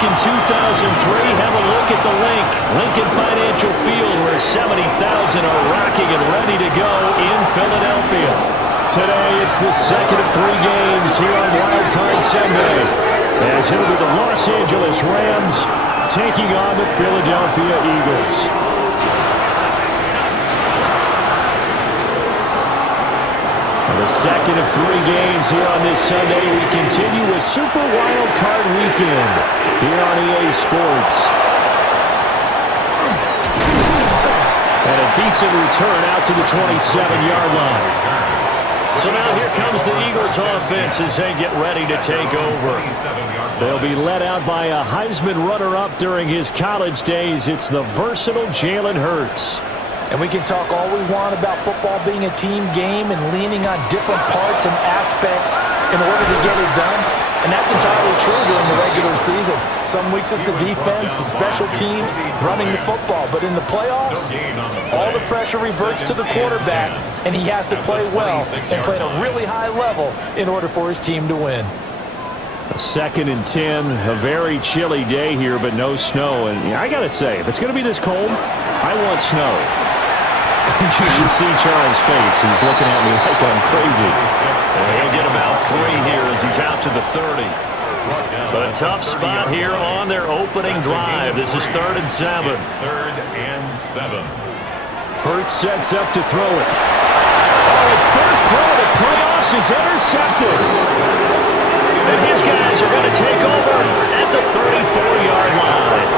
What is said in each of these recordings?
back in 2003, have a look at the link. Lincoln Financial Field, where 70,000 are rocking and ready to go in Philadelphia. Today, it's the second of 3 games here on Wild Card Sunday, as it'll be the Los Angeles Rams taking on the Philadelphia Eagles. The second of 3 games here on this Sunday. We continue with Super Wild Card Weekend here on EA Sports. And a decent return out to the 27-yard line. So now here comes the Eagles offense as they get ready to take over. They'll be led out by a Heisman runner-up during his college days. It's the versatile Jalen Hurts. And we can talk all we want about football being a team game and leaning on different parts and aspects in order to get it done. And that's entirely true during the regular season. Some weeks it's the defense, the special teams, running the football. But in the playoffs, all the pressure reverts to the quarterback, and he has to play well and play at a really high level in order for his team to win. A 2nd and 10, a very chilly day here, but no snow. And I got to say, if it's going to be this cold, I want snow. You should see Charles' face. He's looking at me like I'm crazy. He'll get about 3 here as he's out to the 30. But a tough spot here on their opening drive. This is 3rd and 7. 3rd and 7. Hurts sets up to throw it. Oh, his first throw of the playoffs is intercepted. And his guys are going to take over at the 34-yard line.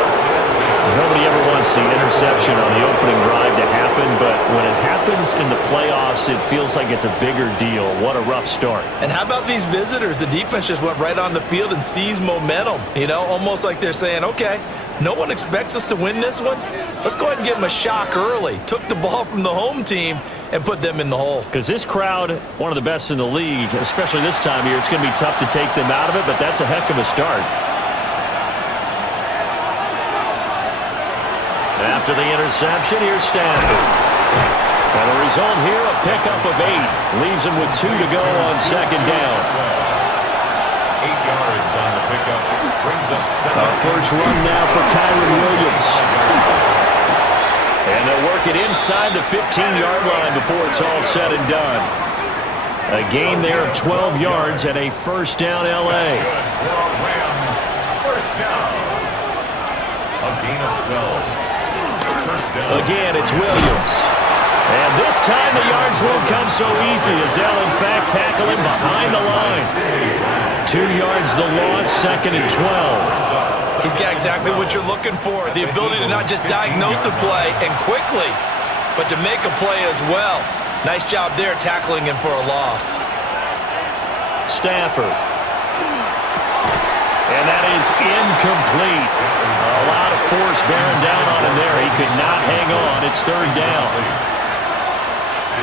Nobody ever wants the interception on the opening drive to happen, but when it happens in the playoffs, it feels like it's a bigger deal. What a rough start. And how about these visitors? The defense just went right on the field and seized momentum. You know, almost like they're saying, okay, no one expects us to win this one. Let's go ahead and give them a shock early. Took the ball from the home team and put them in the hole. Because this crowd, one of the best in the league, especially this time of year, it's going to be tough to take them out of it, but that's a heck of a start. After the interception, here's Stafford. And the result here, a pickup of 8. Leaves him with 2 to go on 2nd down. 8 yards on the pickup. Brings up 7. Our first run now for Kyron Williams. And they'll work it inside the 15-yard line before it's all said and done. A gain there of 12 yards and a first down L.A. Rams, first down. A gain of 12. Again, it's Williams. And this time the yards won't come so easy as they'll, in fact, tackle him behind the line. 2 yards the loss, 2nd and 12. He's got exactly what you're looking for, the ability to not just diagnose a play and quickly, but to make a play as well. Nice job there tackling him for a loss. Stafford. And that is incomplete. A lot of force bearing down on him there. He could not hang on. It's 3rd down.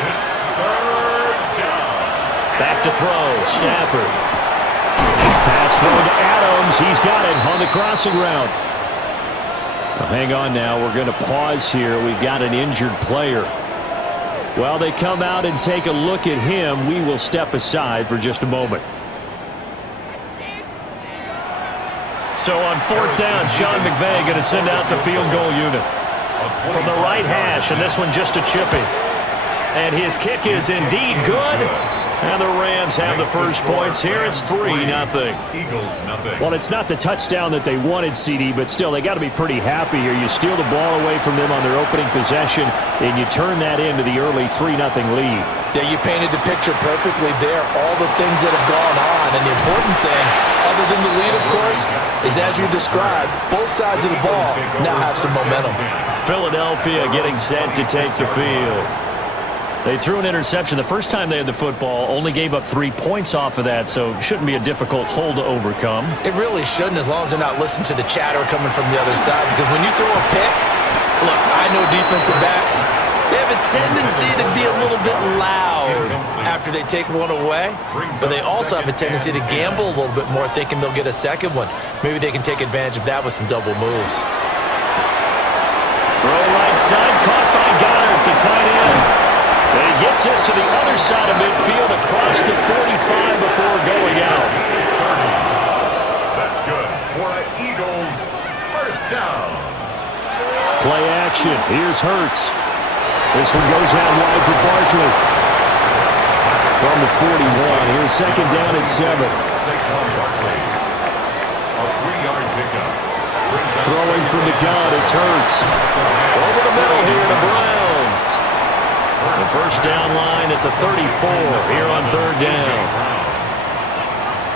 It's 3rd down. Back to throw. Stafford. Pass thrown to Adams. He's got it on the crossing route. Well, hang on now. We're going to pause here. We've got an injured player. While they come out and take a look at him, we will step aside for just a moment. So on 4th down, Sean McVay going to send out the field goal unit from the right hash, and this one just a chippy. And his kick is indeed good. And the Rams have the first points here. It's 3-0. Eagles, nothing. Well, it's not the touchdown that they wanted, CD, but still, they got to be pretty happy here. You steal the ball away from them on their opening possession, and you turn that into the early 3-0 lead. Yeah, you painted the picture perfectly there. All the things that have gone on, and the important thing, other than the lead, of course, is as you described, both sides of the ball now have some momentum. Philadelphia getting set to take the field. They threw an interception the first time they had the football, only gave up 3 points off of that, so it shouldn't be a difficult hole to overcome. It really shouldn't, as long as they're not listening to the chatter coming from the other side, because when you throw a pick, look, I know defensive backs, they have a tendency to be a little bit loud after they take one away, but they also have a tendency to gamble a little bit more, thinking they'll get a second one. Maybe they can take advantage of that with some double moves. Throw right side, caught by Goddard, the tight end. And he gets us to the other side of midfield across the 45 before going out. That's good. for an Eagles first down. Play action. Here's Hurts. This one goes out wide for Barkley. From the 41. Here's second down at 7. Saquon Barkley. A 3-yard pickup. Throwing from the gun, it's Hurts. Over the middle here to Brown. The first down line at the 34 here on third down.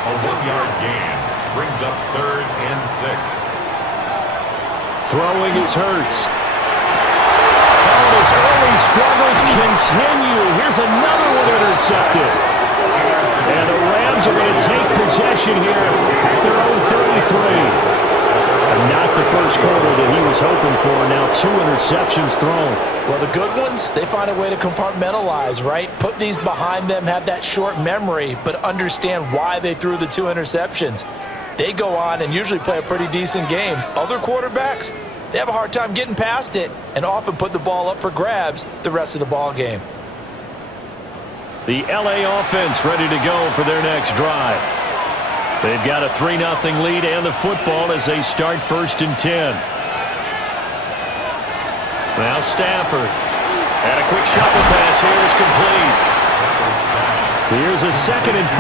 A 1-yard gain brings up 3rd and 6. Throwing is Hurts. And his early struggles continue. Here's another one intercepted. And the Rams are going to take possession here at their own 33. And not the first quarter that he was hoping for. Now 2 interceptions thrown. Well, the good ones, they find a way to compartmentalize, right? Put these behind them, have that short memory, but understand why they threw the 2 interceptions. They go on and usually play a pretty decent game. Other quarterbacks, they have a hard time getting past it and often put the ball up for grabs the rest of the ball game. The LA offense ready to go for their next drive. They've got a 3-0 lead and the football as they start 1st and 10. Now Stafford. And a quick shuffle pass here is complete. Here's a 2nd and 5.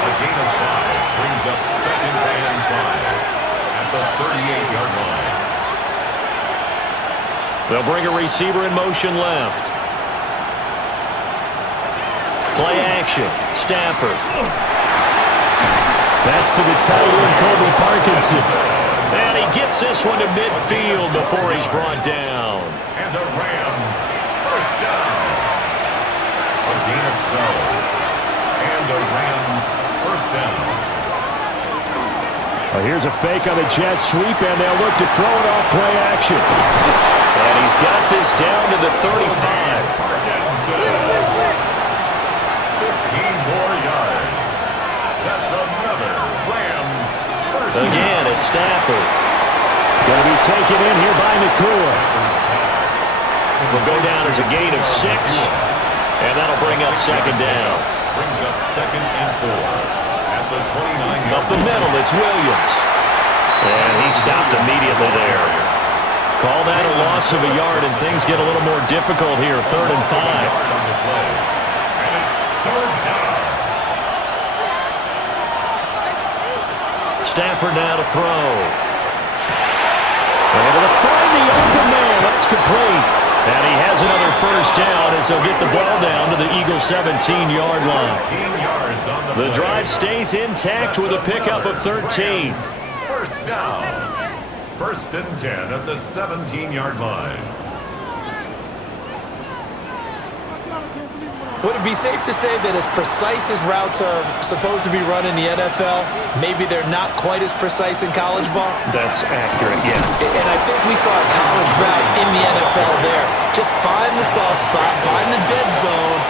A gain of 5 brings up 2nd and 5 at the 38-yard line. They'll bring a receiver in motion left. Play action. Stafford. That's to the tight end, Colby Parkinson. And he gets this one to midfield before he's brought down. And the Rams first down. A gain of 12. And the Rams first down. Well, here's a fake on the jet sweep, and they'll look to throw it off play action. And he's got this down to the 35. Parkinson. 15 more yards. That's another Rams first down. Again, it's Stafford. Going to be taken in here by Nakua. Will go down as a gain of 6, and that'll bring up 2nd down. Brings up 2nd and 4 at the 29. Up the middle, it's Williams. And he stopped immediately there. Call that a loss of a yard, and things get a little more difficult here. 3rd and 5. Stafford now to throw. Able to find the open man. That's complete. And he has another first down as they'll get the ball down to the Eagles' 17-yard line. The drive stays intact with a pickup of 13. First down. 1st and 10 at the 17-yard line. Would it be safe to say that as precise as routes are supposed to be run in the NFL, maybe they're not quite as precise in college ball? That's accurate, yeah. And I think we saw a college route in the NFL there. Just find the soft spot, find the dead zone,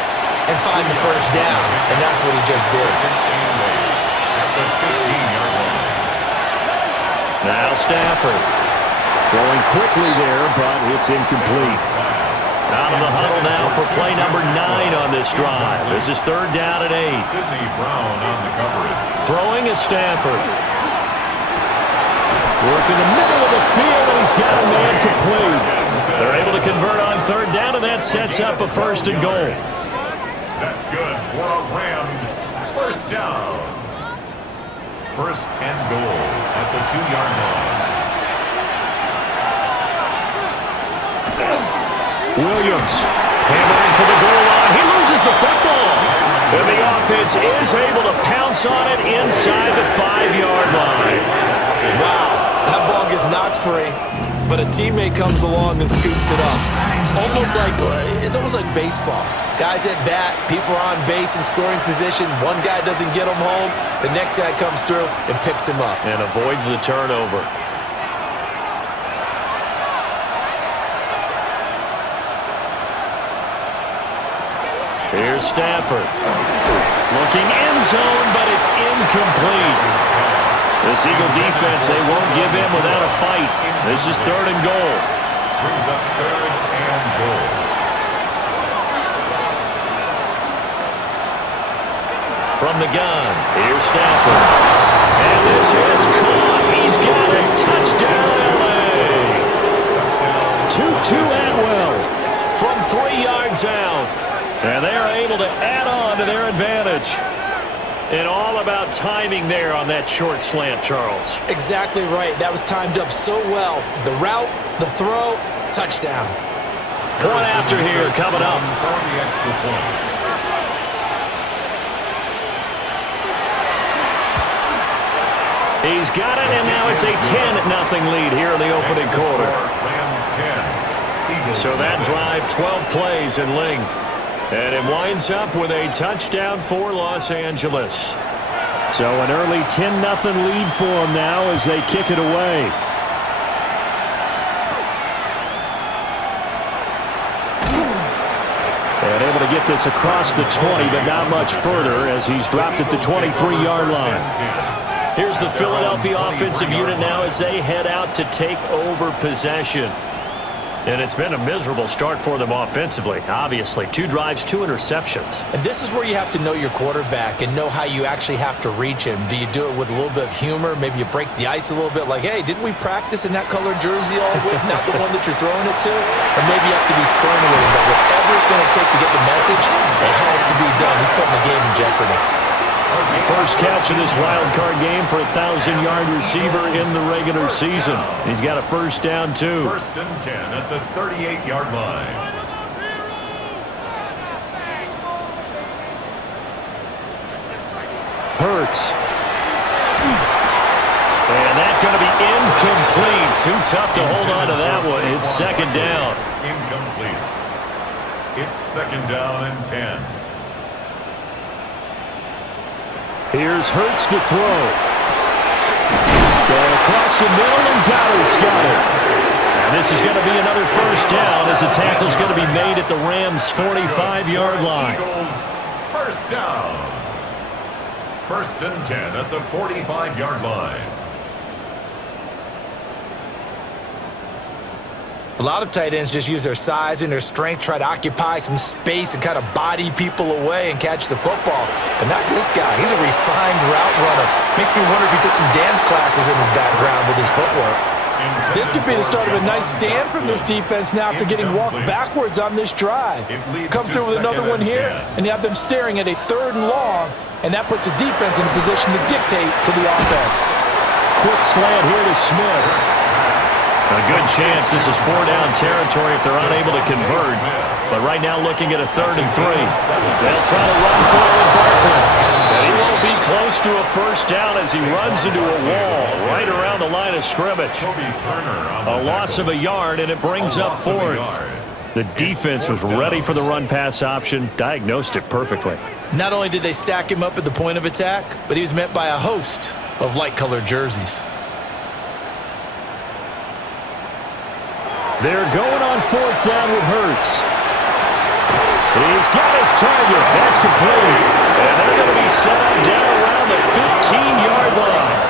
and find the first down. And that's what he just did. At the 15-yard line. Now Stafford. Throwing quickly there, but it's incomplete. Out of the huddle now for play number 9 on this drive. This is 3rd down and 8. Sidney Brown on the coverage. Throwing is Stafford. Working the middle of the field, and he's got a man complete. They're able to convert on 3rd down, and that sets up a 1st and goal. That's good for a Rams first down. 1st and goal at the 2-yard line. Williams hammering for the goal line. He loses the football. And the offense is able to pounce on it inside the 5-yard line. Wow, that ball gets knocked free, but a teammate comes along and scoops it up. It's almost like baseball. Guys at bat, people are on base in scoring position. One guy doesn't get him home. The next guy comes through and picks him up. And avoids the turnover. Here's Stafford. Looking end zone, but it's incomplete. This Eagle defense, they won't give in without a fight. This is 3rd and goal. Brings up 3rd and goal. From the gun, here's Stafford. all about timing there on that short slant, Charles. Exactly right. That was timed up so well. The route, the throw, touchdown. Point after here coming up. For the extra point. He's got it, and now it's a 10-0 lead here in the opening quarter. Rams 10. So that drive, 12 plays in length. And it winds up with a touchdown for Los Angeles. So an early 10-0 lead for them now as they kick it away. And able to get this across the 20, but not much further as he's dropped at the 23-yard line. Here's the Philadelphia offensive unit now as they head out to take over possession. And it's been a miserable start for them offensively, obviously. 2 drives, 2 interceptions. And this is where you have to know your quarterback and know how you actually have to reach him. Do you do it with a little bit of humor? Maybe you break the ice a little bit like, hey, didn't we practice in that colored jersey all week? Not the one that you're throwing it to? Or maybe you have to be stern with him. But whatever it's going to take to get the message, it has to be done. He's putting the game in jeopardy. First catch of this wild card game for a 1,000-yard receiver in the regular season. He's got a first down, too. First and 10 at the 38-yard line. Hurts. And that's going to be incomplete. Too tough to hold on to that one. It's second down. Incomplete. It's second down and 10. Here's Hurts to throw. Going across the middle, and Goddard's got it. And this is going to be another first down as the tackle's going to be made at the Rams' 45-yard line. Eagles, first down. First and 10 at the 45-yard line. A lot of tight ends just use their size and their strength, try to occupy some space and kind of body people away and catch the football. But not this guy. He's a refined route runner. Makes me wonder if he took some dance classes in his background with his footwork. This could be the start of a nice stand from this defense now after getting walked backwards on this drive. Come through with another one here, and you have them staring at a 3rd and long, and that puts the defense in a position to dictate to the offense. Quick slant here to Smith. A good chance this is 4-down territory if they're unable to convert. But right now looking at a 3rd and 3. They'll try to run forward Barkley. And he won't be close to a first down as he runs into a wall right around the line of scrimmage. A loss of a yard, and it brings up 4th. The defense was ready for the run-pass option, diagnosed it perfectly. Not only did they stack him up at the point of attack, but he was met by a host of light-colored jerseys. They're going on 4th down with Hurts. He's got his target. That's complete. And they're going to be set up down around the 15-yard line.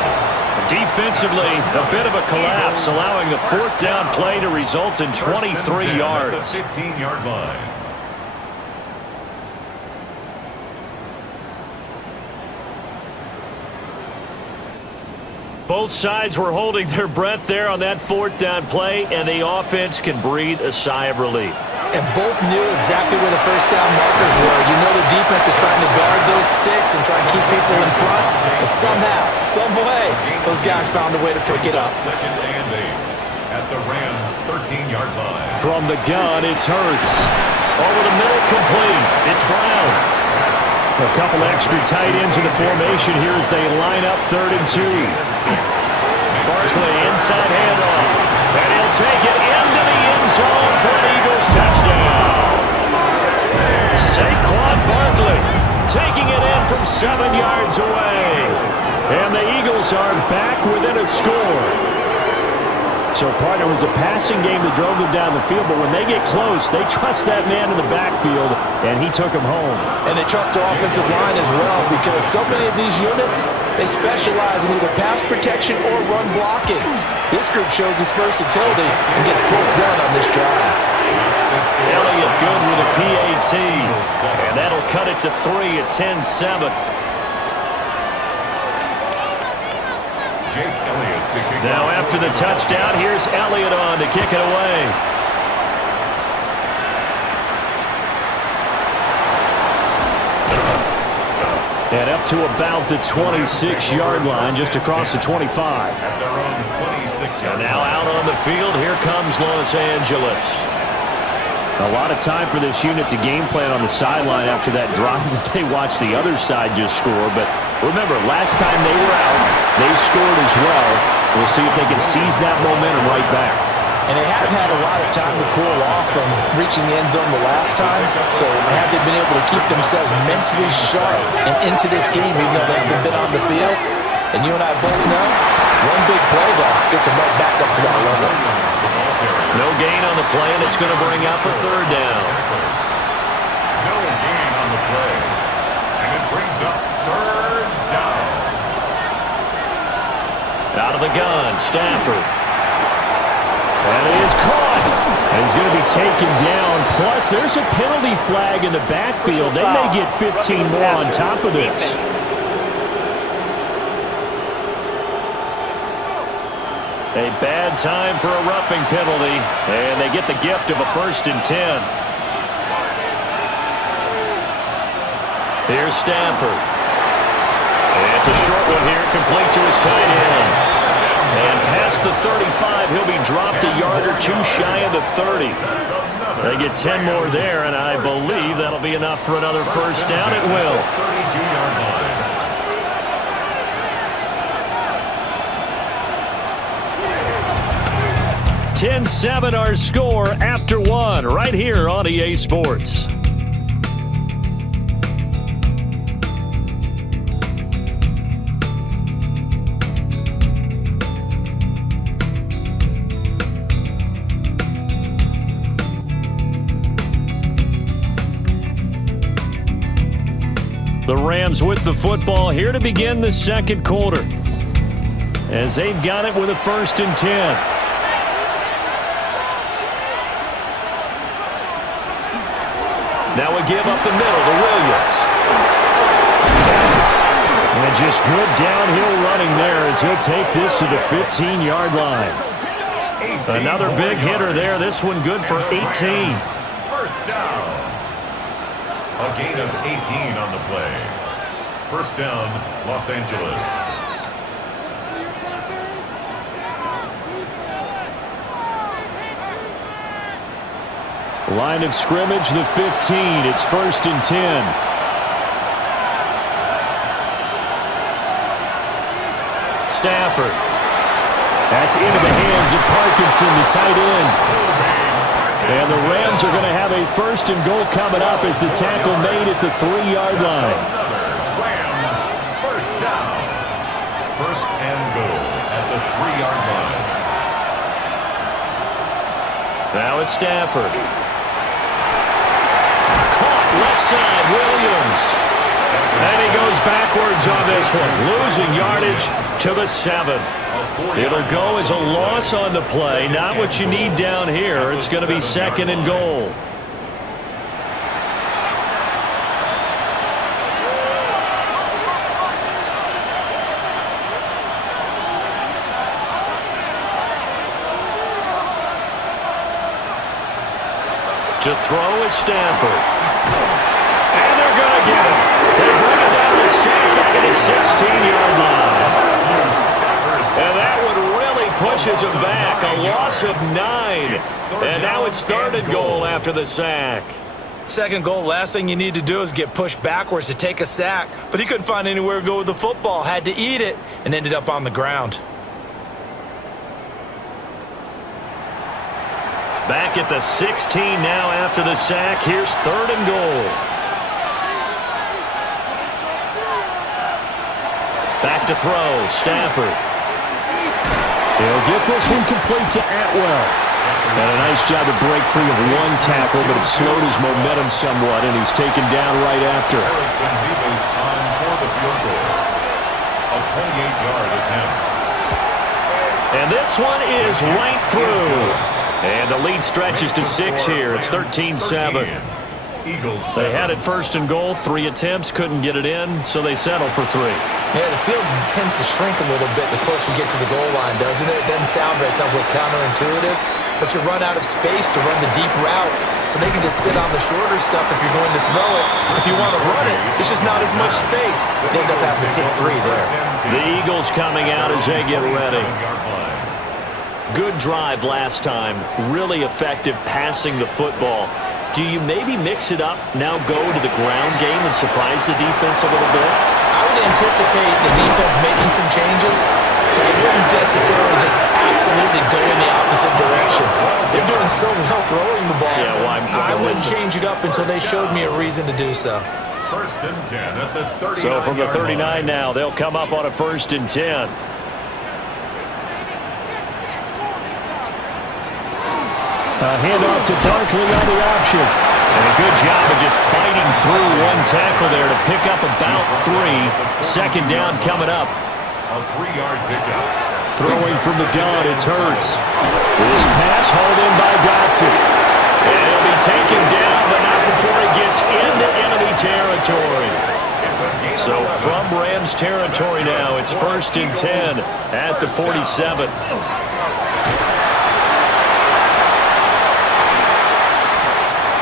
Defensively, a bit of a collapse, allowing the 4th down play to result in 23 yards. At the 15-yard line. Both sides were holding their breath there on that 4th down play, and the offense can breathe a sigh of relief. And both knew exactly where the first down markers were. You know the defense is trying to guard those sticks and try and keep people in front. But somehow, some way, those guys found a way to pick it up. Second and 8 at the Rams' 13-yard line. From the gun, it's Hurts. Over the middle, complete. It's Brown. A couple extra tight ends in the formation here as they line up 3rd and 2. Barkley inside handoff. And he'll take it into the end zone for an Eagles touchdown. Saquon Barkley taking it in from 7 yards away. And the Eagles are back within a score. So, partner, was a passing game that drove them down the field, but when they get close, they trust that man in the backfield, and he took him home. And they trust their offensive line as well, because so many of these units, they specialize in either pass protection or run blocking. This group shows its versatility and gets both done on this drive. Elliott good with a PAT, and that'll cut it to 3 at 10-7. Now after the touchdown, here's Elliott on to kick it away. And up to about the 26-yard line, just across the 25. At their own 26-yard And now out on the field, here comes Los Angeles. A lot of time for this unit to game plan on the sideline after that drive that they watched the other side just score. But remember, last time they were out, they scored as well. We'll see if they can seize that momentum right back. And they have had a lot of time to cool off from reaching the end zone the last time. So have they been able to keep themselves mentally sharp and into this game even though they haven't been on the field? And you and I both know, one big play though gets them right back up to that level. No gain on the play, and it's going to bring up a third down. No gain on the play. And it brings up third down. Out of the gun, Stafford. And it is caught. And he's going to be taken down. Plus, there's a penalty flag in the backfield. They may get 15 more on top of this. A bad time for a roughing penalty. And they get the gift of a 1st and 10. Here's Stafford. And it's a short one here, complete to his tight end. And past the 35, he'll be dropped a yard or two shy of the 30. They get 10 more there, and I believe that'll be enough for another first down. It will. 32-yard line. (10-7) our score after one, right here on EA Sports. The Rams with the football here to begin the second quarter, as they've got it with a 1st and 10. Now we give up the middle to Williams. And just good downhill running there as he'll take this to the 15-yard line. Another big hitter there. This one good for 18. First down. A gain of 18 on the play. First down, Los Angeles. Line of scrimmage, the 15. It's 1st and 10. Stafford. That's into the hands of Parkinson, the tight end. And the Rams are going to have a 1st and goal coming up as the tackle made at the 3-yard line. Rams, first down. 1st and goal at the 3-yard line. Now it's Stafford. Caught left side, Williams. And he goes backwards on this one, losing yardage to the 7. It'll go as a loss on the play, not what you need down here. It's going to be 2nd and goal. To throw is Stafford. And they're going to get him. They bring it down to sack back at the 16-yard line. And that one really pushes him back. A loss of 9. And now it's 3rd and goal after the sack. 2nd goal, last thing you need to do is get pushed backwards to take a sack. But he couldn't find anywhere to go with the football. Had to eat it and ended up on the ground. Back at the 16 now after the sack. Here's 3rd and goal. Back to throw, Stafford. He'll get this one complete to Atwell. And a nice job to break free of one tackle, but it slowed his momentum somewhat, and he's taken down right after. Harrison Beavis on for the field goal. A 28-yard attempt. And this one is right through. And the lead stretches to 6 here. It's 13-7. Eagles. They had it 1st and goal, 3 attempts, couldn't get it in, so they settled for 3. Yeah, the field tends to shrink a little bit the closer you get to the goal line, doesn't it? It doesn't sound right. It sounds a little counterintuitive. but you run out of space to run the deep routes, so they can just sit on the shorter stuff if you're going to throw it. If you want to run it, there's just not as much space. They end up having to take 3 there. The Eagles coming out as they get ready. Good drive last time. Really effective passing the football. Do you maybe mix it up, now go to the ground game and surprise the defense a little bit? I would anticipate the defense making some changes, but I wouldn't necessarily just absolutely go in the opposite direction. They're doing so well throwing the ball. Yeah, well, I wouldn't change it up until they showed me a reason to do so. First and 10 at the 39. So from the 39 now, they'll come up on a 1st and 10. A handoff to Barkley on the option. And a good job of just fighting through one tackle there to pick up about 3. 2nd down coming up. A 3-yard pickup. Throwing from the gun, it's Hurts. This pass hauled in by Dotson. And he'll be taken down, but not before he gets into enemy territory. So from Rams territory now, it's 1st and 10 at the 47.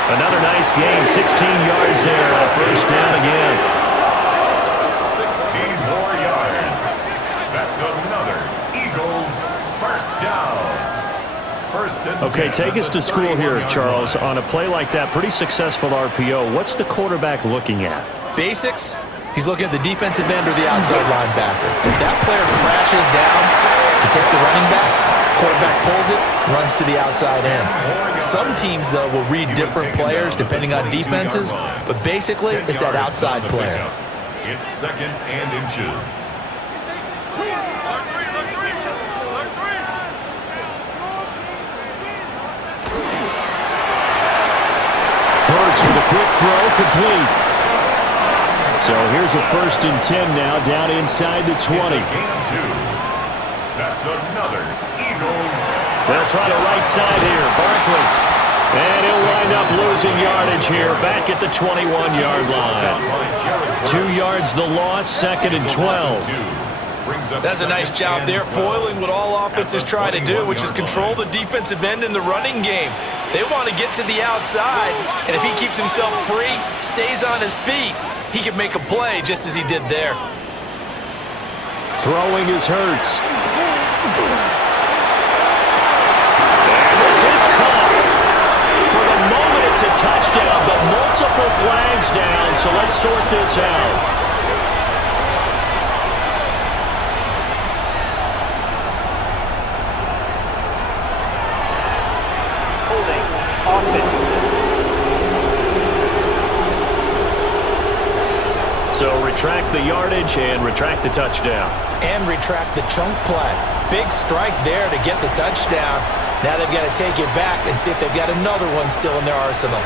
Another nice gain, 16 yards there, 1st down again. 16 more yards. That's another Eagles 1st down. 1st and 10. Okay, take us to school here, Charles. On a play like that, pretty successful RPO. What's the quarterback looking at? Basics, he's looking at the defensive end or the outside linebacker. If that player crashes down to take the running back, quarterback pulls it, runs to the outside end. Some teams, though, will read different players depending on defenses, but basically it's that outside player. It's 2nd and inches. Hurts with a quick throw, complete. So here's a 1st and 10 now, down inside the 20. It's a gain of 2. That's another Eagles. They'll try the right side here, Barkley. And he'll wind up losing yardage here, back at the 21-yard line. 2 yards the loss, 2nd and 12. That's a nice job there, foiling what all offenses try to do, which is control the defensive end in the running game. They want to get to the outside, and if he keeps himself free, stays on his feet, he can make a play just as he did there. Throwing is Hurts. And this is caught. For the moment, it's a touchdown, but multiple flags down, so let's sort this out. So retract the yardage and retract the touchdown. And retract the chunk play. Big strike there to get the touchdown. Now they've got to take it back and see if they've got another one still in their arsenal.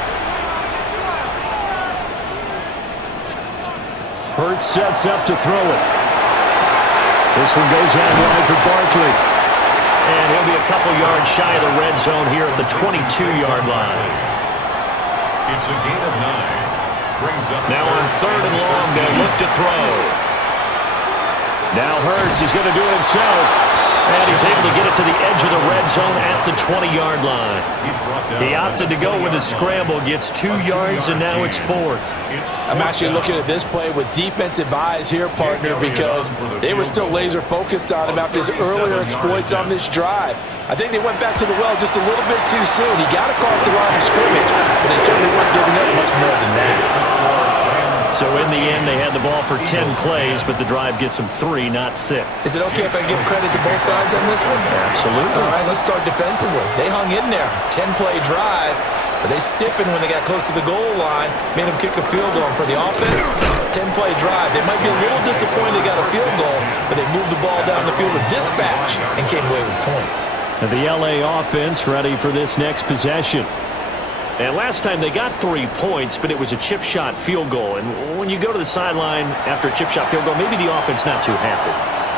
Hurts sets up to throw it. This one goes out wide for Barkley. And he'll be a couple yards shy of the red zone here at the 22-yard line. It's a gain of 9. Now on 3rd and long, they'll look to throw. Now Hurts is going to do it himself. And he's able to get it to the edge of the red zone at the 20-yard line. He opted to go with a scramble, gets 2 yards, and now it's 4th. I'm actually looking at this play with defensive eyes here, partner, because they were still laser focused on him after his earlier exploits on this drive. I think they went back to the well just a little bit too soon. He got across the line of scrimmage, but they certainly weren't giving up much more than that. So in the end, they had the ball for 10 plays, but the drive gets them 3, not 6. Is it okay if I give credit to both sides on this one? Absolutely. All right, let's start defensively. They hung in there. 10-play drive, but they stiffened when they got close to the goal line, made them kick a field goal. And for the offense, 10-play drive. They might be a little disappointed they got a field goal, but they moved the ball down the field with dispatch and came away with points. And the LA offense ready for this next possession. And last time they got 3 points, but it was a chip shot field goal. And when you go to the sideline after a chip shot field goal, maybe the offense not too happy.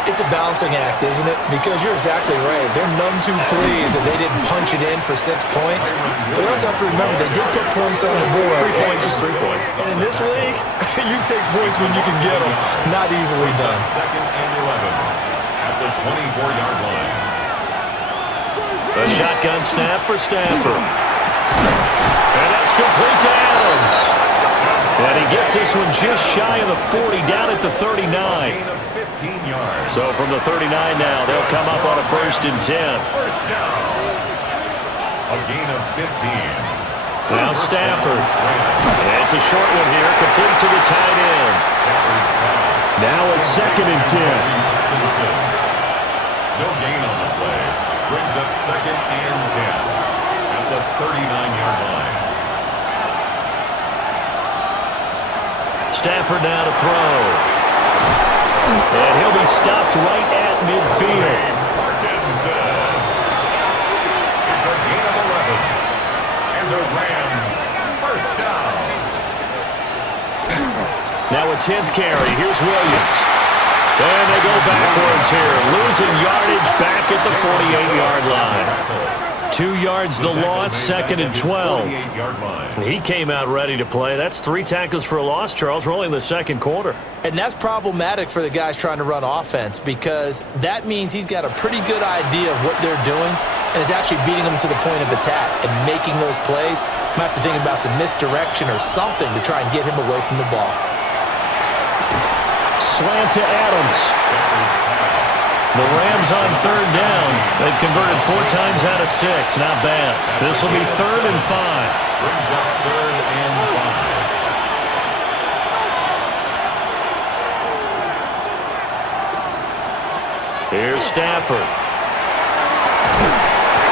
It's a balancing act, isn't it? Because you're exactly right. They're none too pleased that they didn't punch it in for 6 points. But you also have to remember, they did put points on the board. 3 points is 3 points. And in this league, you take points when you can get them. Not easily done. 2nd and 11 at the 24-yard line. A shotgun snap for Stafford. And that's complete to Adams. And he gets this one just shy of the 40, down at the 39. So from the 39 now, they'll come up on a 1st and 10. First down. A gain of 15. Now Stafford. And it's a short one here, complete to the tight end. Now a 2nd and 10. No gain on the play. Brings up 2nd and 10 at the 39-yard line. Stafford now to throw. And he'll be stopped right at midfield. It's a gain of 11. And the Rams, first down. Now a 10th carry. Here's Williams. And they go backwards here. Losing yardage back at the 48-yard line. 2 yards the loss, 2nd and 12. He came out ready to play. That's 3 tackles for a loss, Charles. We're only in the 2nd quarter. And that's problematic for the guys trying to run offense because that means he's got a pretty good idea of what they're doing and is actually beating them to the point of attack and making those plays. Might have to think about some misdirection or something to try and get him away from the ball. Slant to Adams. The Rams on 3rd down. They've converted 4 times out of 6. Not bad. This will be 3rd and 5. Brings up 3rd and 5. Here's Stafford.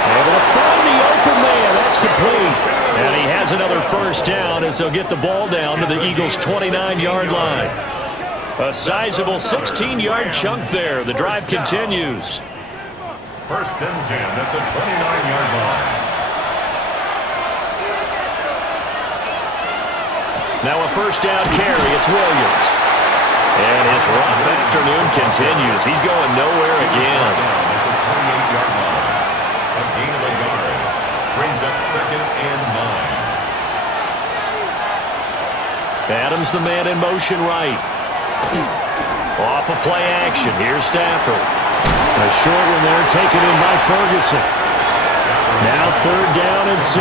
Able to find the open man. That's complete. And he has another 1st down as they'll get the ball down to the Eagles' 29-yard line. A sizable 16-yard chunk there. The drive continues. 1st and 10 at the 29-yard line. Now a 1st down carry. It's Williams. And his rough afternoon continues. He's going nowhere again. Down at the 28-yard line. A gain of a yard. Brings up 2nd and 9. Adams the man in motion right. Off of play action. Here's Stafford. A short one there taken in by Ferguson. Now 3rd down and 7.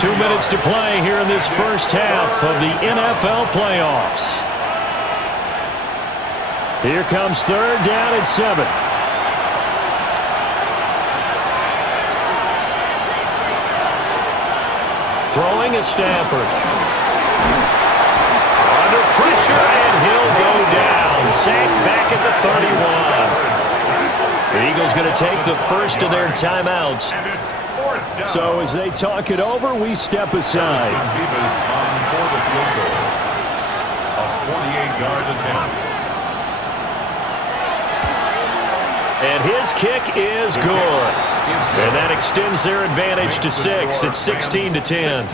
2 minutes to play here in this first half of the NFL playoffs. Here comes 3rd down and 7. Throwing is Stafford. Under pressure, and he'll go down. Sacked back at the 31. The Eagles going to take the first of their timeouts. So as they talk it over, we step aside. For the field goal. A 48-yard attempt. And his kick is good. And that extends their advantage to 6. It's 16-10.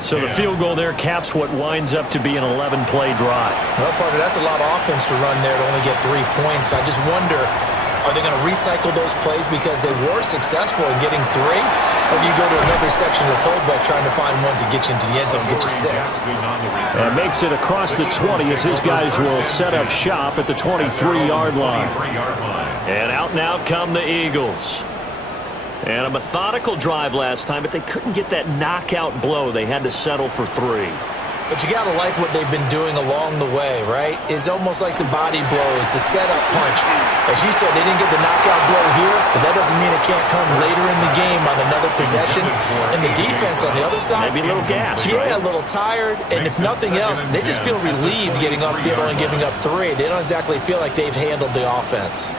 So the field goal there caps what winds up to be an 11-play drive. Well, partner, that's a lot of offense to run there to only get 3 points. I just wonder, are they going to recycle those plays because they were successful in getting 3? Or do you go to another section of the playbook trying to find one to get you into the end zone and get you 6? And makes it across the 20 as his guys will set up shop at the 23-yard line. And out come the Eagles. And a methodical drive last time, but they couldn't get that knockout blow. They had to settle for 3. But you got to like what they've been doing along the way, right? It's almost like the body blows, the setup punch. As you said, they didn't get the knockout blow here, but that doesn't mean it can't come later in the game on another possession. And the defense on the other side, maybe a little gas, yeah, right? A little tired. And if nothing else, they just feel relieved getting upfield and giving up 3. They don't exactly feel like they've handled the offense.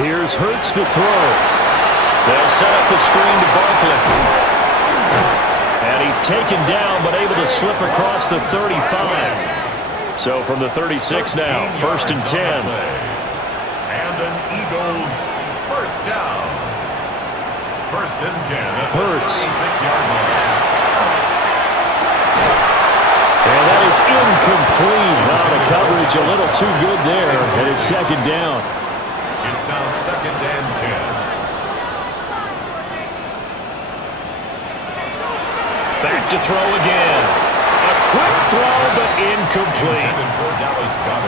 Here's Hurts to throw. They'll set up the screen to Barkley. And he's taken down, but able to slip across the 35. So from the 36 now, 1st and 10. And an Eagles first down. 1st and 10 at the Hurts. 36-yard line. And that is incomplete. Now the coverage a little too good there, and it's 2nd down. It's now 2nd and 10. to throw again. A quick throw, but incomplete.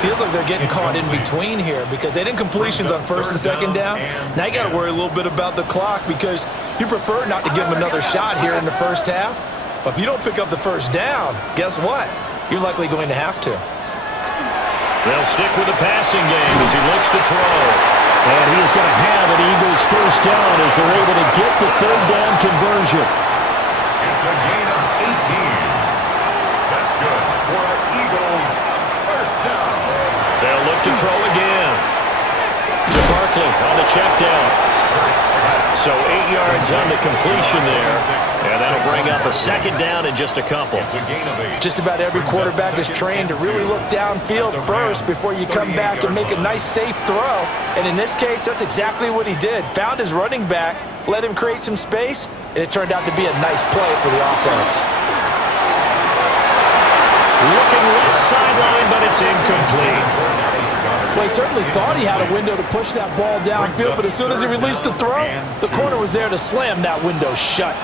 Feels like they're getting caught in between here because they didn't completions on first and second down. Now you got to worry a little bit about the clock because you prefer not to give them another shot here in the first half. But if you don't pick up the first down, guess what? You're likely going to have to. They'll stick with the passing game as he looks to throw. And he is going to have an Eagles first down as they're able to get the third down conversion. It's a gain of 18. That's good for our Eagles first down. They'll look to throw again. To Barkley on the check down. So 8 yards on the completion there. And that'll bring up a second down in just a couple. It's a gain of 8. Just about every quarterback is trained to really look downfield first before you come back and make a nice, safe throw. And in this case, that's exactly what he did. Found his running back, let him create some space, and it turned out to be a nice play for the offense. Looking left sideline, but it's incomplete. Well, he certainly thought he had a window to push that ball downfield, but as soon as he released the throw, the corner was there to slam that window shut.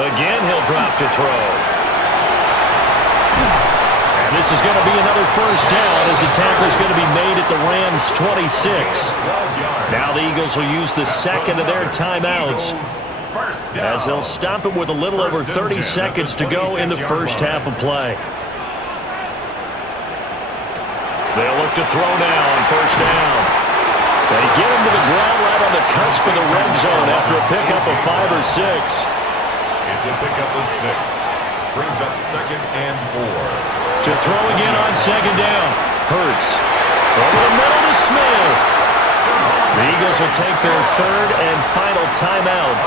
Again, he'll drop to throw. And this is going to be another first down as the tackle is going to be made at the Rams' 26. Now the Eagles will use the second of their timeouts as they'll stop it with a little over 30 seconds to go in the first half of play. They'll look to throw now on first down. They get him to the ground right on the cusp of the red zone after a pickup of 5 or 6. It's a pickup of 6. Brings up second and 4. To throw again on second down. Hurts. Over the middle to Smith. The Eagles will take their third and final timeout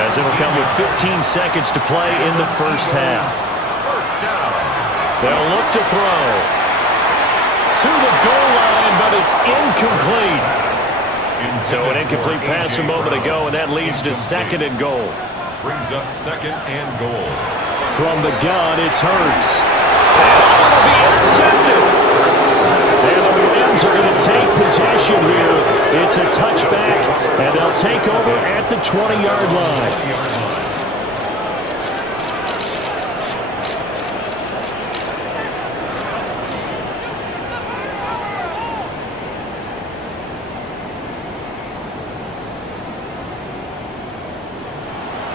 as it will come with 15 seconds to play in the first half. First down. They'll look to throw. To the goal line, but it's incomplete. So an incomplete pass a moment ago, and that leads to second and goal. Brings up second and goal. From the gun, it's Hurts. And it'll be intercepted. And the Rams are going to take possession here. It's a touchback, and they'll take over at the 20-yard line.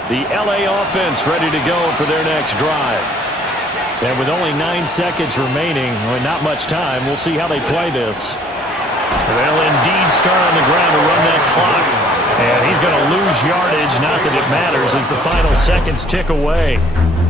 The LA offense ready to go for their next drive. And with only 9 seconds remaining, or not much time, we'll see how they play this. They'll indeed start on the ground to run that clock. And he's going to lose yardage, not that it matters, as the final seconds tick away.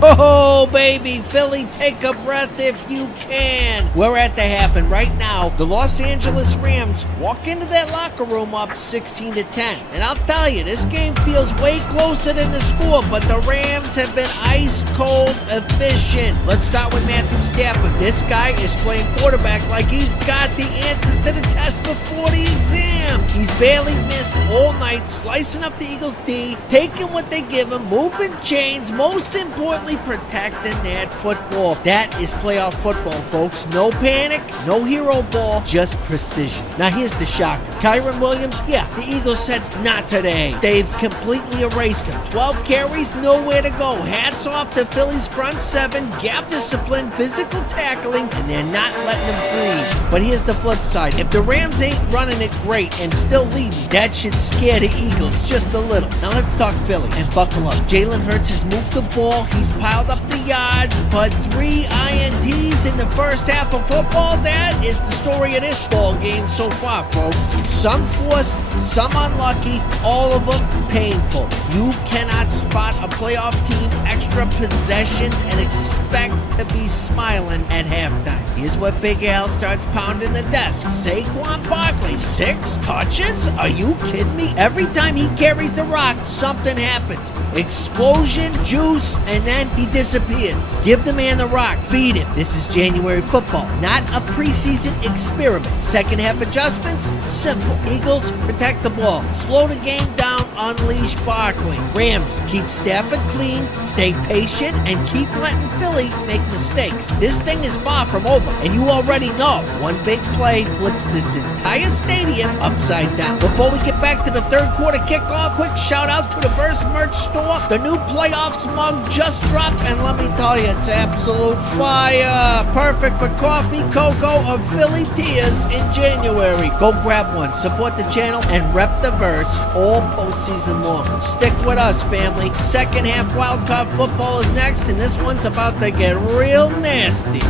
Oh, baby, Philly, take a breath if you can. We're at the half, and right now, the Los Angeles Rams walk into that locker room up 16-10. And I'll tell you, this game feels way closer than the score, but the Rams have been ice-cold efficient. Let's start with Matthew Stafford. This guy is playing quarterback like he's got the answers to the test before the exam. He's barely missed all night, slicing up the Eagles' D, taking what they give him, moving chains, most importantly, protecting that football. That is playoff football, folks. No panic, no hero ball, just precision. Now here's the shocker. Kyron Williams, yeah, the Eagles said not today. They've completely erased him. 12 carries, nowhere to go. Hats off to Philly's front seven, gap discipline, physical tackling, and they're not letting him breathe. But here's the flip side. If the Rams ain't running it great and still leading, that should scare the Eagles just a little. Now let's talk Philly and buckle up. Jalen Hurts has moved the ball. He's piled up the yards, but 3 INTs in the first half of football. That is the story of this ball game so far, folks. Some forced, some unlucky, all of them painful. You cannot spot a playoff team extra possessions and expect to be smiling at halftime. Here's what Big Al starts pounding the desk. Saquon Barkley, 6 touches? Are you kidding me? Every time he carries the rock, something happens. Explosion, juice, and then he disappears. Give the man the rock. Feed him. This is January football, not a preseason experiment. Second half adjustments? Simple. Eagles, protect the ball. Slow the game down. Unleash Barkley. Rams, keep Stafford clean, stay patient, and keep letting Philly make mistakes. This thing is far from over, and you already know one big play flips this entire stadium upside down. Before we get back to the third quarter kickoff, quick shout out to the Verse merch store. The new playoffs mug just dropped, and let me tell you, it's absolute fire. Perfect for coffee, cocoa, or Philly tears in January. Go grab one, support the channel, and rep the Verse all postseason long. Stick with us, family. Second half Wild Card football is next, and this one's about to get real nasty.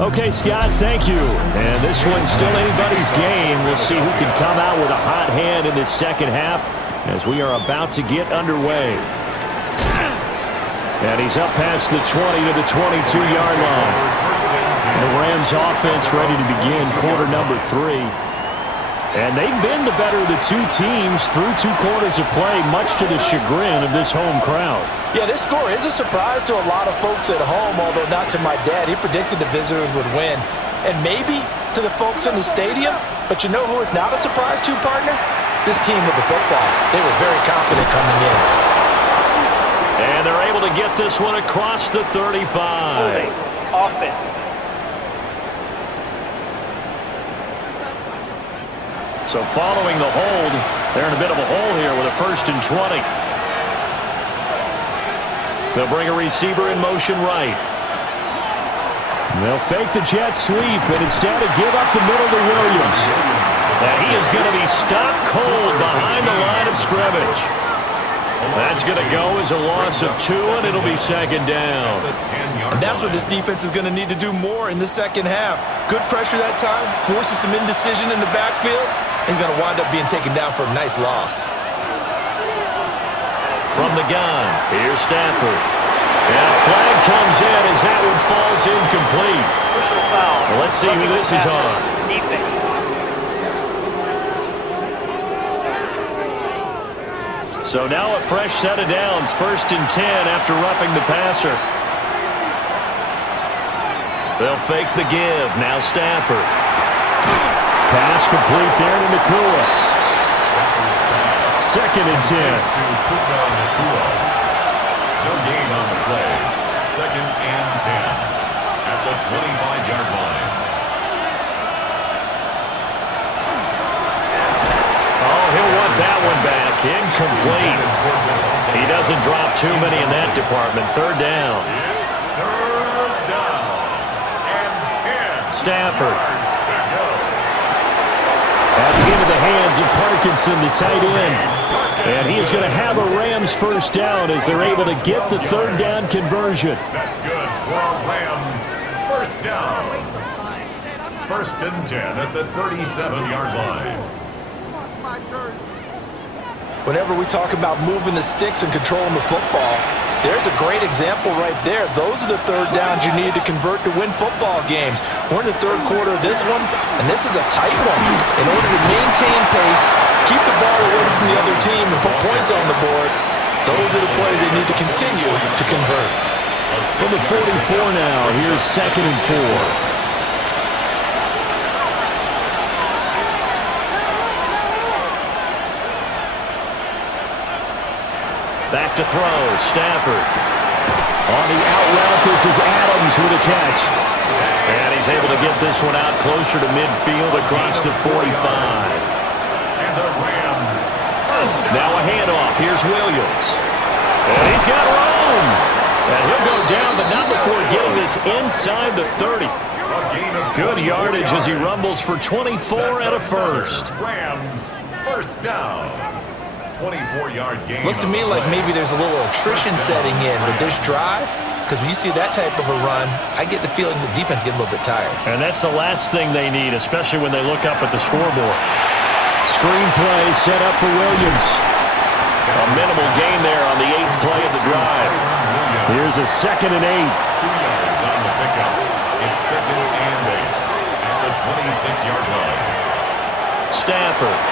Okay, Scott, thank you. And this one's still anybody's game. We'll see who can come out with a hot hand in this second half as we are about to get underway. And he's up past the 20 to the 22-yard line. The Rams offense ready to begin quarter number 3. And they've been the better of the two teams through 2 quarters of play, much to the chagrin of this home crowd. Yeah, this score is a surprise to a lot of folks at home, although not to my dad. He predicted the visitors would win. And maybe to the folks in the stadium, but you know who is not a surprise to, partner? This team with the football. They were very confident coming in. And they're able to get this one across the 35. Offense. So following the hold, they're in a bit of a hole here with a 1st and 20. They'll bring a receiver in motion right. They'll fake the jet sweep, and instead of give up the middle to Williams. And he is going to be stopped cold behind the line of scrimmage. That's going to go as a loss of 2, and it'll be 2nd down. And that's what this defense is going to need to do more in the second half. Good pressure that time, forces some indecision in the backfield. He's going to wind up being taken down for a nice loss. From the gun, here's Stafford. And a flag comes in as that one falls incomplete. Well, let's see who this is on. So now a fresh set of downs, 1st and 10 after roughing the passer. They'll fake the give. Now Stafford. Pass complete there to Nakua. 2nd and 10. No gain on the play. 2nd and 10 at the 25-yard line. Oh, he'll want that one back. Incomplete. He doesn't drop too many in that department. 3rd down. Third down and 10. Stafford. That's into the hands of Parkinson, the tight end. And he is going to have a Rams 1st down as they're able to get the 3rd down conversion. That's good for a Rams 1st down. 1st and 10 at the 37-yard line. Whenever we talk about moving the sticks and controlling the football, there's a great example right there. Those are the 3rd downs you need to convert to win football games. We're in the 3rd quarter of this one, and this is a tight one. In order to maintain pace, keep the ball away from the other team, and put points on the board, those are the plays they need to continue to convert. From the 44 now, here's 2nd and 4. Back to throw, Stafford. On the out route, this is Adams with a catch. And he's able to get this one out closer to midfield across the 45. And the Rams. Now a handoff. Here's Williams. And he's got room. And he'll go down, but not before getting this inside the 30. Good yardage as he rumbles for 24 and a 1st. Rams 1st down. 24-yard gain. Looks to me like maybe there's a little attrition setting in with this drive, because when you see that type of a run, I get the feeling the defense getting a little bit tired. And that's the last thing they need, especially when they look up at the scoreboard. Screen play set up for Williams. A minimal gain there on the 8th play of the drive. Here's a 2nd and 8. 2 yards on the pickup. It's 2nd and 8 at the 26-yard line. Stafford.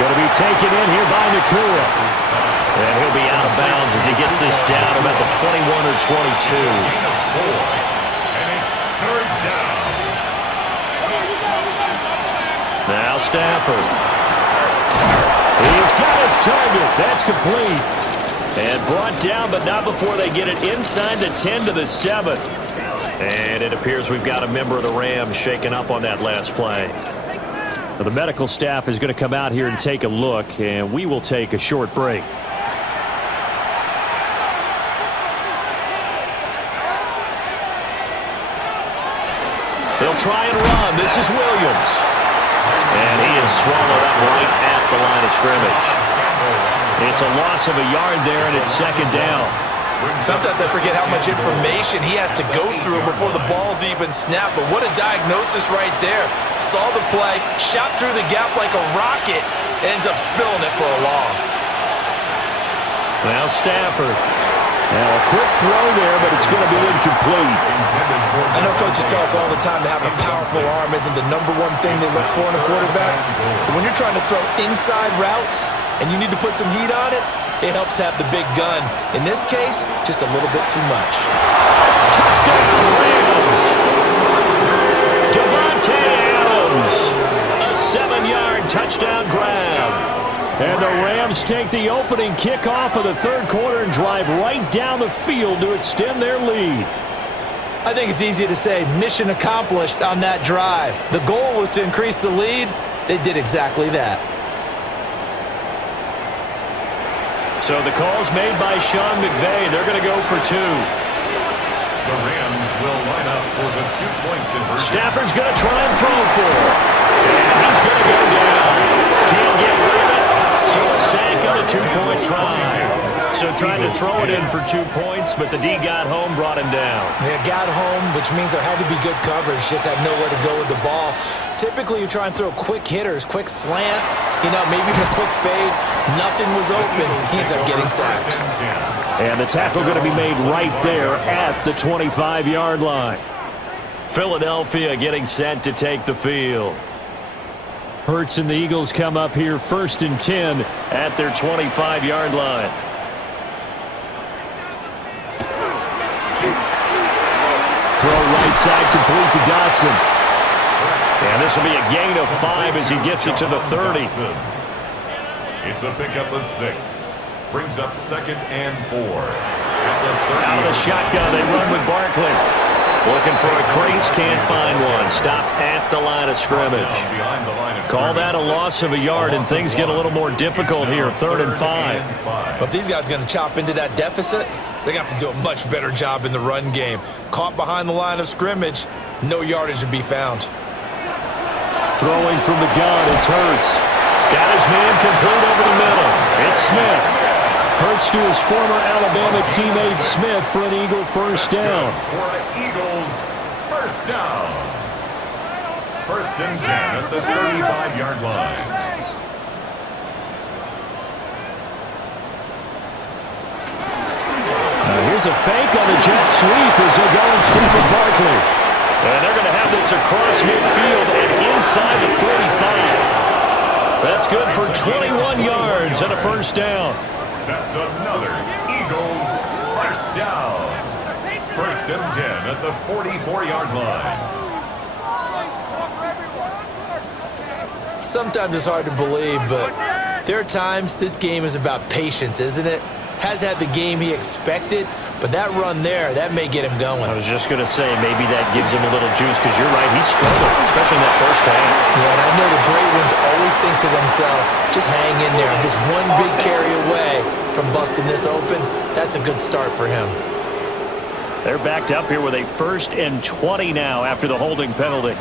Going to be taken in here by Nakua. And he'll be out of bounds as he gets this down about the 21 or 22. And it's 3rd down. Now Stafford. He's got his target. That's complete. And brought down, but not before they get it inside the 10 to the 7. And it appears we've got a member of the Rams shaken up on that last play. Now, the medical staff is going to come out here and take a look, and we will take a short break. They'll try and run. This is Williams. And he is swallowed up right at the line of scrimmage. It's a loss of a yard there, and it's second down. Sometimes I forget how much information he has to go through before the ball's even snapped, but what a diagnosis right there. Saw the play, shot through the gap like a rocket, ends up spilling it for a loss. Now Stafford. Now a quick throw there, but it's going to be incomplete. I know coaches tell us all the time that having a powerful arm isn't the number one thing they look for in a quarterback. But when you're trying to throw inside routes and you need to put some heat on it, it helps have the big gun. In this case, just a little bit too much. Touchdown, Rams! Devontae Adams, a 7-yard touchdown grab. And the Rams take the opening kickoff of the third quarter and drive right down the field to extend their lead. I think it's easy to say mission accomplished on that drive. The goal was to increase the lead. They did exactly that. So the call's made by Sean McVay. They're going to go for 2. The Rams will line up for the 2-point conversion. Stafford's going to try and throw for it. And he's going to go down. Can't get rid of it. So a sack on a 2-point try. So trying to throw it in for 2 points, but the D got home, brought him down. Yeah, got home, which means there had to be good coverage. Just had nowhere to go with the ball. Typically, you try and throw quick hitters, quick slants, maybe even a quick fade. Nothing was open. He ends up getting sacked. And the tackle going to be made right there at the 25-yard line. Philadelphia getting set to take the field. Hurts and the Eagles come up here 1st and 10 at their 25-yard line. Throw right side complete to Dotson. And this will be a gain of 5 as he gets it to the 30. It's a pickup of 6. Brings up 2nd and 4. Out of the shotgun, they run with Barkley. Looking for a crease, can't find one. Stopped at the line of scrimmage. Call that a loss of a yard, and things get a little more difficult here. 3rd and 5. But if these guys are going to chop into that deficit, they got to do a much better job in the run game. Caught behind the line of scrimmage, no yardage to be found. Throwing from the gun, it's Hurts. Got his man complete over the middle. It's Smith. Hurts to his former Alabama teammate Smith for an Eagle first down. For an Eagles first down. 1st and 10 at the 35-yard line. Here's a fake on the jet sweep as they go instead with Barkley. And they're going to have this across midfield and inside the 45. That's good for 21 yards and a first down. That's another Eagles first down. 1st and 10 at the 44-yard line. Sometimes it's hard to believe, but there are times this game is about patience, isn't it? Has had the game he expected, but that run there, that may get him going. I was just going to say, maybe that gives him a little juice, because you're right, he's struggling, especially in that first half. Yeah, and I know the great ones always think to themselves, just hang in there. This one big carry away from busting this open, that's a good start for him. They're backed up here with a 1st and 20 now after the holding penalty.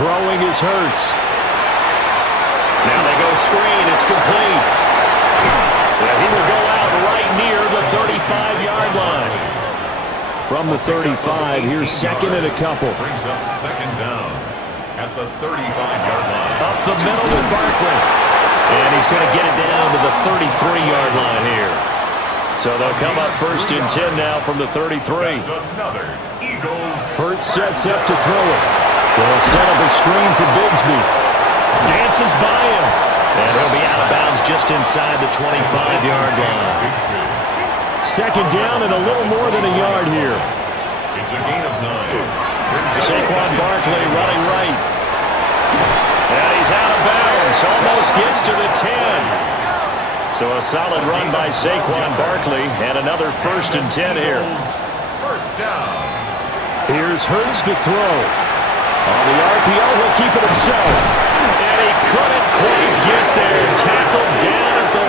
Throwing is Hurts. Now they go screen. It's complete. And he will go out right near the 35-yard line. From the 35, here's 2nd and a couple. Brings up 2nd down at the 35-yard line. Up the middle with Barkley. And he's going to get it down to the 33-yard line here. So they'll come up 1st and 10 now from the 33. That's another Eagles. Hurts sets up to throw it. They'll set up a screen for Bigsby. Dances by him. And he'll be out of bounds just inside the 25-yard line. Second down and a little more than a yard here. It's a gain of 9. Saquon Barkley running right. And he's out of bounds. Almost gets to the 10. So a solid run by Saquon Barkley and another 1st and 10 here. First down. Here's Hurts to throw. On the RPO, he'll keep it himself. And he couldn't quite get there. Tackled down at the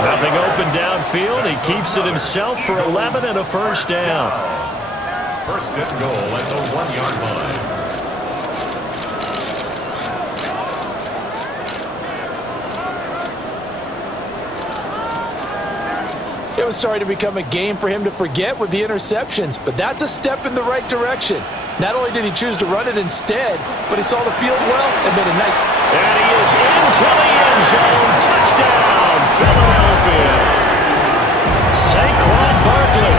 1. Nothing open downfield. He keeps it himself for 11 and a 1st down. First and goal at the 1-yard line. It was starting to become a game for him to forget with the interceptions, but that's a step in the right direction. Not only did he choose to run it instead, but he saw the field well and made a nice... And he is into the end zone. Touchdown, Philadelphia. Saquon Barkley,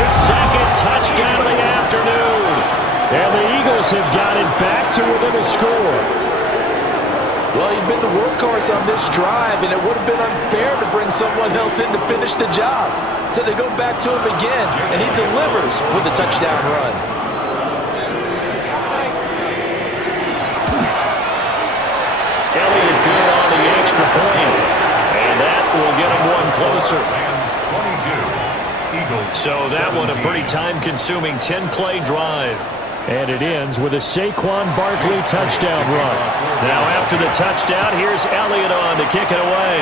his 2nd touchdown of the afternoon. And the Eagles have got it back to within a score. Well, he'd been the workhorse on this drive, and it would have been unfair to bring someone else in to finish the job. So they go back to him again, and he delivers with a touchdown run. Elliott good on the extra point, and that will get him one closer. So that one a pretty time-consuming 10-play drive. And it ends with a Saquon Barkley touchdown run. Now after the touchdown, here's Elliott on to kick it away.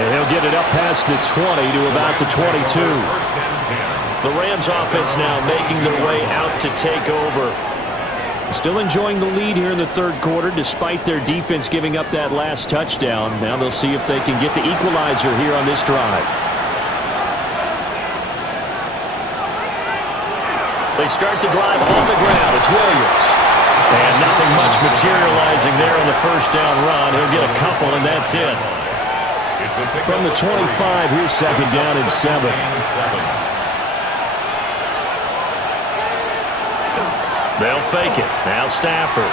And he'll get it up past the 20 to about the 22. The Rams offense now making their way out to take over. Still enjoying the lead here in the 3rd quarter despite their defense giving up that last touchdown. Now they'll see if they can get the equalizer here on this drive. They start the drive on the ground. It's Williams. And nothing much materializing there on the 1st down run. He'll get a couple, and that's it. From the 25, here's 2nd down and 7. They'll fake it. Now Stafford.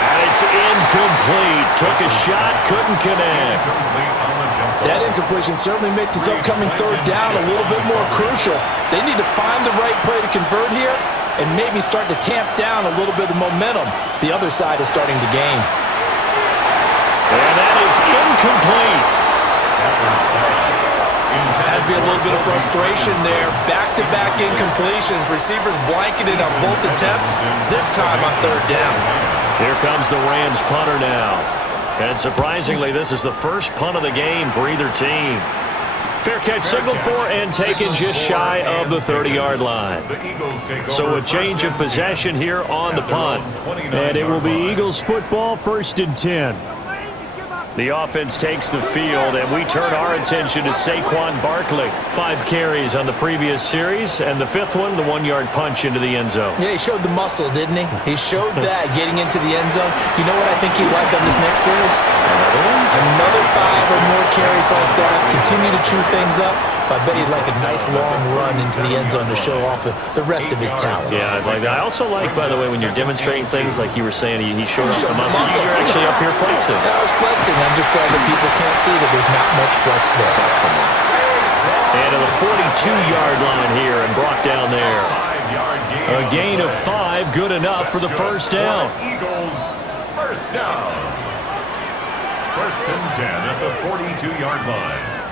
And it's incomplete. Took a shot, couldn't connect. That incompletion certainly makes this upcoming 3rd down a little bit more crucial. They need to find the right play to convert here and maybe start to tamp down a little bit of momentum the other side is starting to gain. And that is incomplete. Has been a little bit of frustration there. Back-to-back incompletions. Receivers blanketed on both attempts, this time on 3rd down. Here comes the Rams punter now. And surprisingly, this is the first punt of the game for either team. Fair catch signaled for and taken just shy of the 30-yard line. So a change of possession here on the punt. And it will be Eagles football, 1st and 10. The offense takes the field, and we turn our attention to Saquon Barkley. 5 carries on the previous series, and the 5th one, the 1-yard punch into the end zone. Yeah, he showed the muscle, didn't he? He showed that getting into the end zone. You know what I think he'd like on this next series? Another 5 or more carries like that. Continue to chew things up. But I bet he'd like a nice long run into the end zone to show off the rest of his talents. Yeah, I'd like that. I also like, by the way, when you're demonstrating things like you were saying, he showed off the muscle. You're actually up here flexing. Yeah, I was flexing. I'm just glad that people can't see that there's not much flex there. And to the 42-yard line here and brought down there. A gain of 5, good enough for the 1st down. Eagles, 1st down. 1st and 10 at the 42-yard line.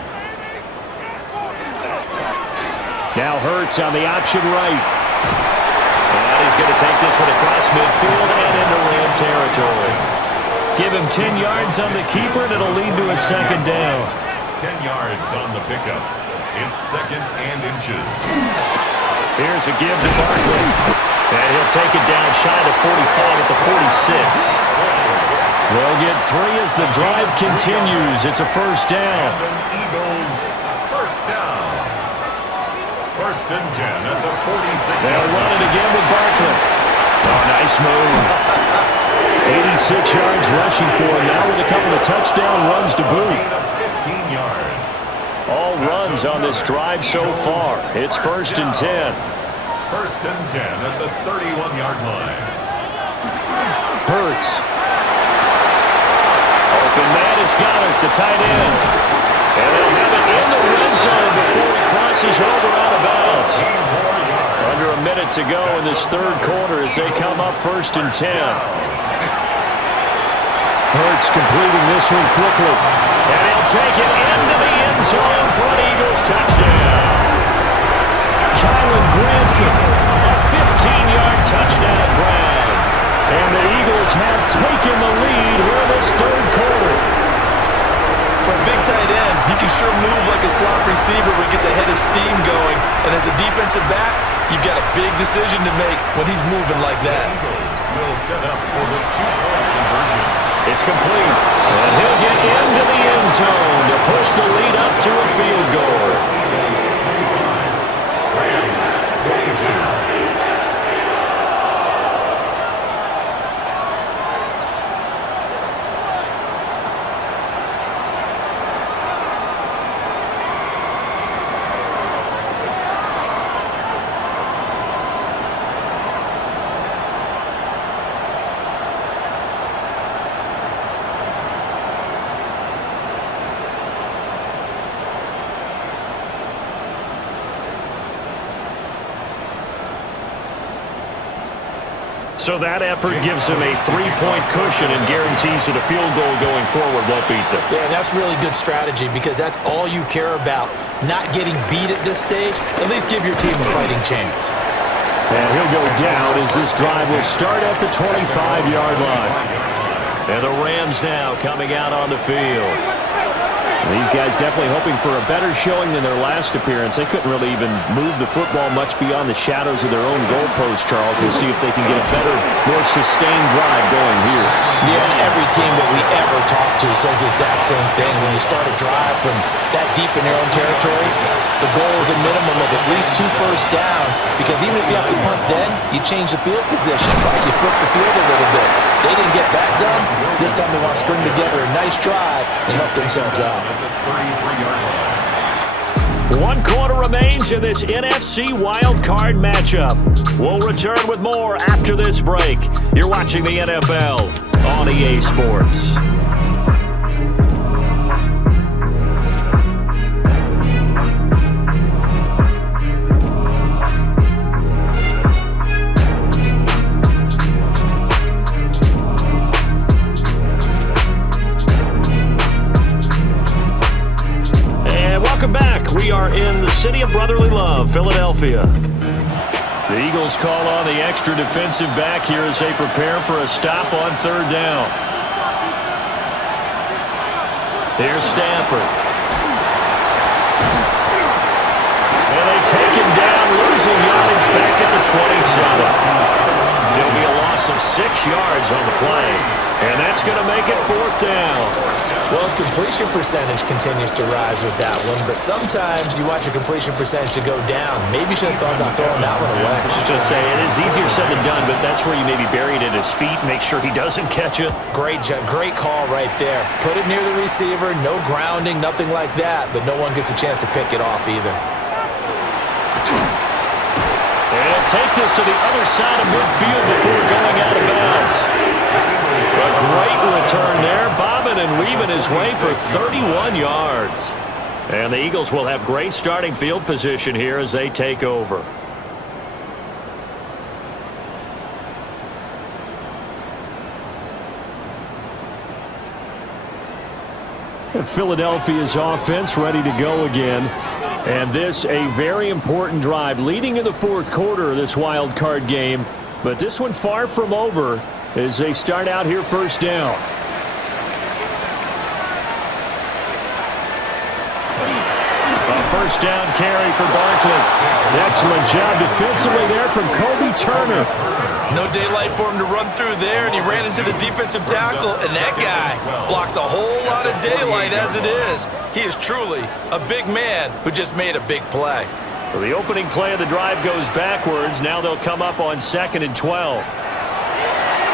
Now Hurts on the option right. And he's going to take this one across midfield and into Ram territory. Give him 10 yards on the keeper, and it'll lead to a 2nd down. 10 yards on the pickup. It's 2nd and inches. Here's a give to Barkley. And he'll take it down shy to 45 at the 46. They'll get 3 as the drive continues. It's a 1st down. Eagles, 1st down. 1st and 10 at the 46. They'll run it again with Barkley. Oh, nice move. 86 yards rushing for him now with a couple of touchdown runs to boot. 15 yards. All runs on this drive so far. It's 1st and 10. First and 10 at the 31-yard line. Hurts. Open man has got it, the tight end. And they'll have it in the red zone before it crosses over out of bounds. Under a minute to go in this third quarter as they come up first and 10. Hurts completing this one quickly. And he'll take it into the end zone for an Eagles touchdown. Kylan Granson, a 15-yard touchdown grab. And the Eagles have taken the lead here in this third quarter. For a big tight end, he can sure move like a slot receiver when he gets a head of steam going. And as a defensive back, you've got a big decision to make when he's moving like that. Eagles will set up for the two-point conversion. It's complete. And he'll get into the end zone to push the lead up to a field goal. So that effort gives him a 3-point cushion and guarantees that a field goal going forward won't beat them. Yeah, that's really good strategy because that's all you care about. Not getting beat at this stage. At least give your team a fighting chance. And he'll go down as this drive will start at the 25-yard line. And the Rams now coming out on the field. These guys definitely hoping for a better showing than their last appearance. They couldn't really even move the football much beyond the shadows of their own goalpost, Charles. We'll see if they can get a better, more sustained drive going here. Yeah, and every team that we ever talk to says the exact same thing. When you start a drive from that deep in your own territory, the goal is a minimum of at least 2 first downs because even if you have to punt then, you change the field position, right? You flip the field a little bit. They didn't get that done. This time they want to string together a nice drive and help themselves out. 1 quarter remains in this NFC Wild Card matchup. We'll return with more after this break. You're watching the NFL on EA Sports. Welcome back. We are in the city of brotherly love, Philadelphia. The Eagles call on the extra defensive back here as they prepare for a stop on third down. Here's Stafford. And they take him down, losing yardage back at the 27. There'll be a loss of 6 yards on the play. And that's going to make it fourth down. Well, his completion percentage continues to rise with that one, but sometimes you want your completion percentage to go down. Maybe you should have thought about throwing that one away. I was just say, it is easier said than done, but that's where you maybe bury it at his feet, make sure he doesn't catch it. Great call right there. Put it near the receiver, no grounding, nothing like that, but no one gets a chance to pick it off either. And he'll take this to the other side of midfield before going out of bounds. A great return there, bobbing and weaving his way for 31 yards. And the Eagles will have great starting field position here as they take over. Philadelphia's offense ready to go again. And this a very important drive leading in the fourth quarter of this wild card game. But this one far from over as they start out here first down. A first down carry for Barkley. Excellent job defensively there from Kobe Turner. No daylight for him to run through there, and he ran into the defensive tackle, and that guy blocks a whole lot of daylight as it is. He is truly a big man who just made a big play. So the opening play of the drive goes backwards. Now they'll come up on 2nd and 12.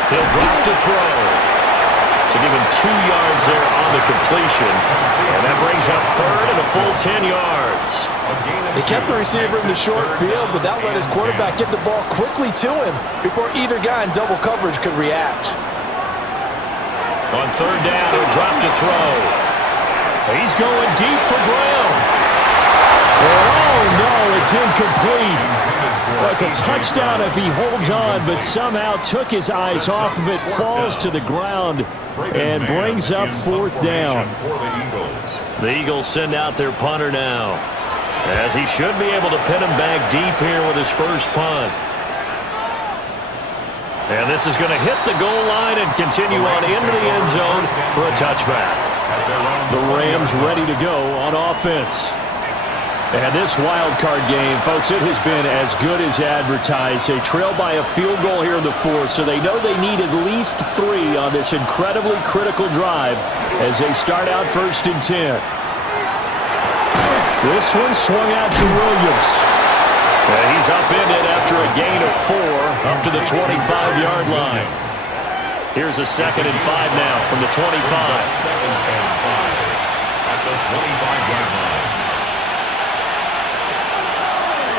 He'll drop to throw. So give him 2 yards there on the completion. And that brings up third and a full 10 yards. They kept the receiver in the short field, but that let his quarterback get the ball quickly to him before either guy in double coverage could react. On third down, he'll drop to throw. He's going deep for Brown. Oh, no, it's incomplete. Well, it's a touchdown if he holds on, but somehow took his eyes off of it, falls to the ground, and brings up fourth down. The Eagles send out their punter now, as he should be able to pin him back deep here with his first punt. And this is going to hit the goal line and continue on into the end zone for a touchback. The Rams ready to go on offense. And this wild card game, folks, it has been as good as advertised. They trail by a field goal here in the fourth, so they know they need at least 3 on this incredibly critical drive as they start out 1st and 10. This one swung out to Williams. And he's upended after a gain of 4 up to the 25-yard line. Here's a 2nd and 5 now from the 25. 2nd and 5 at the 25-yard line.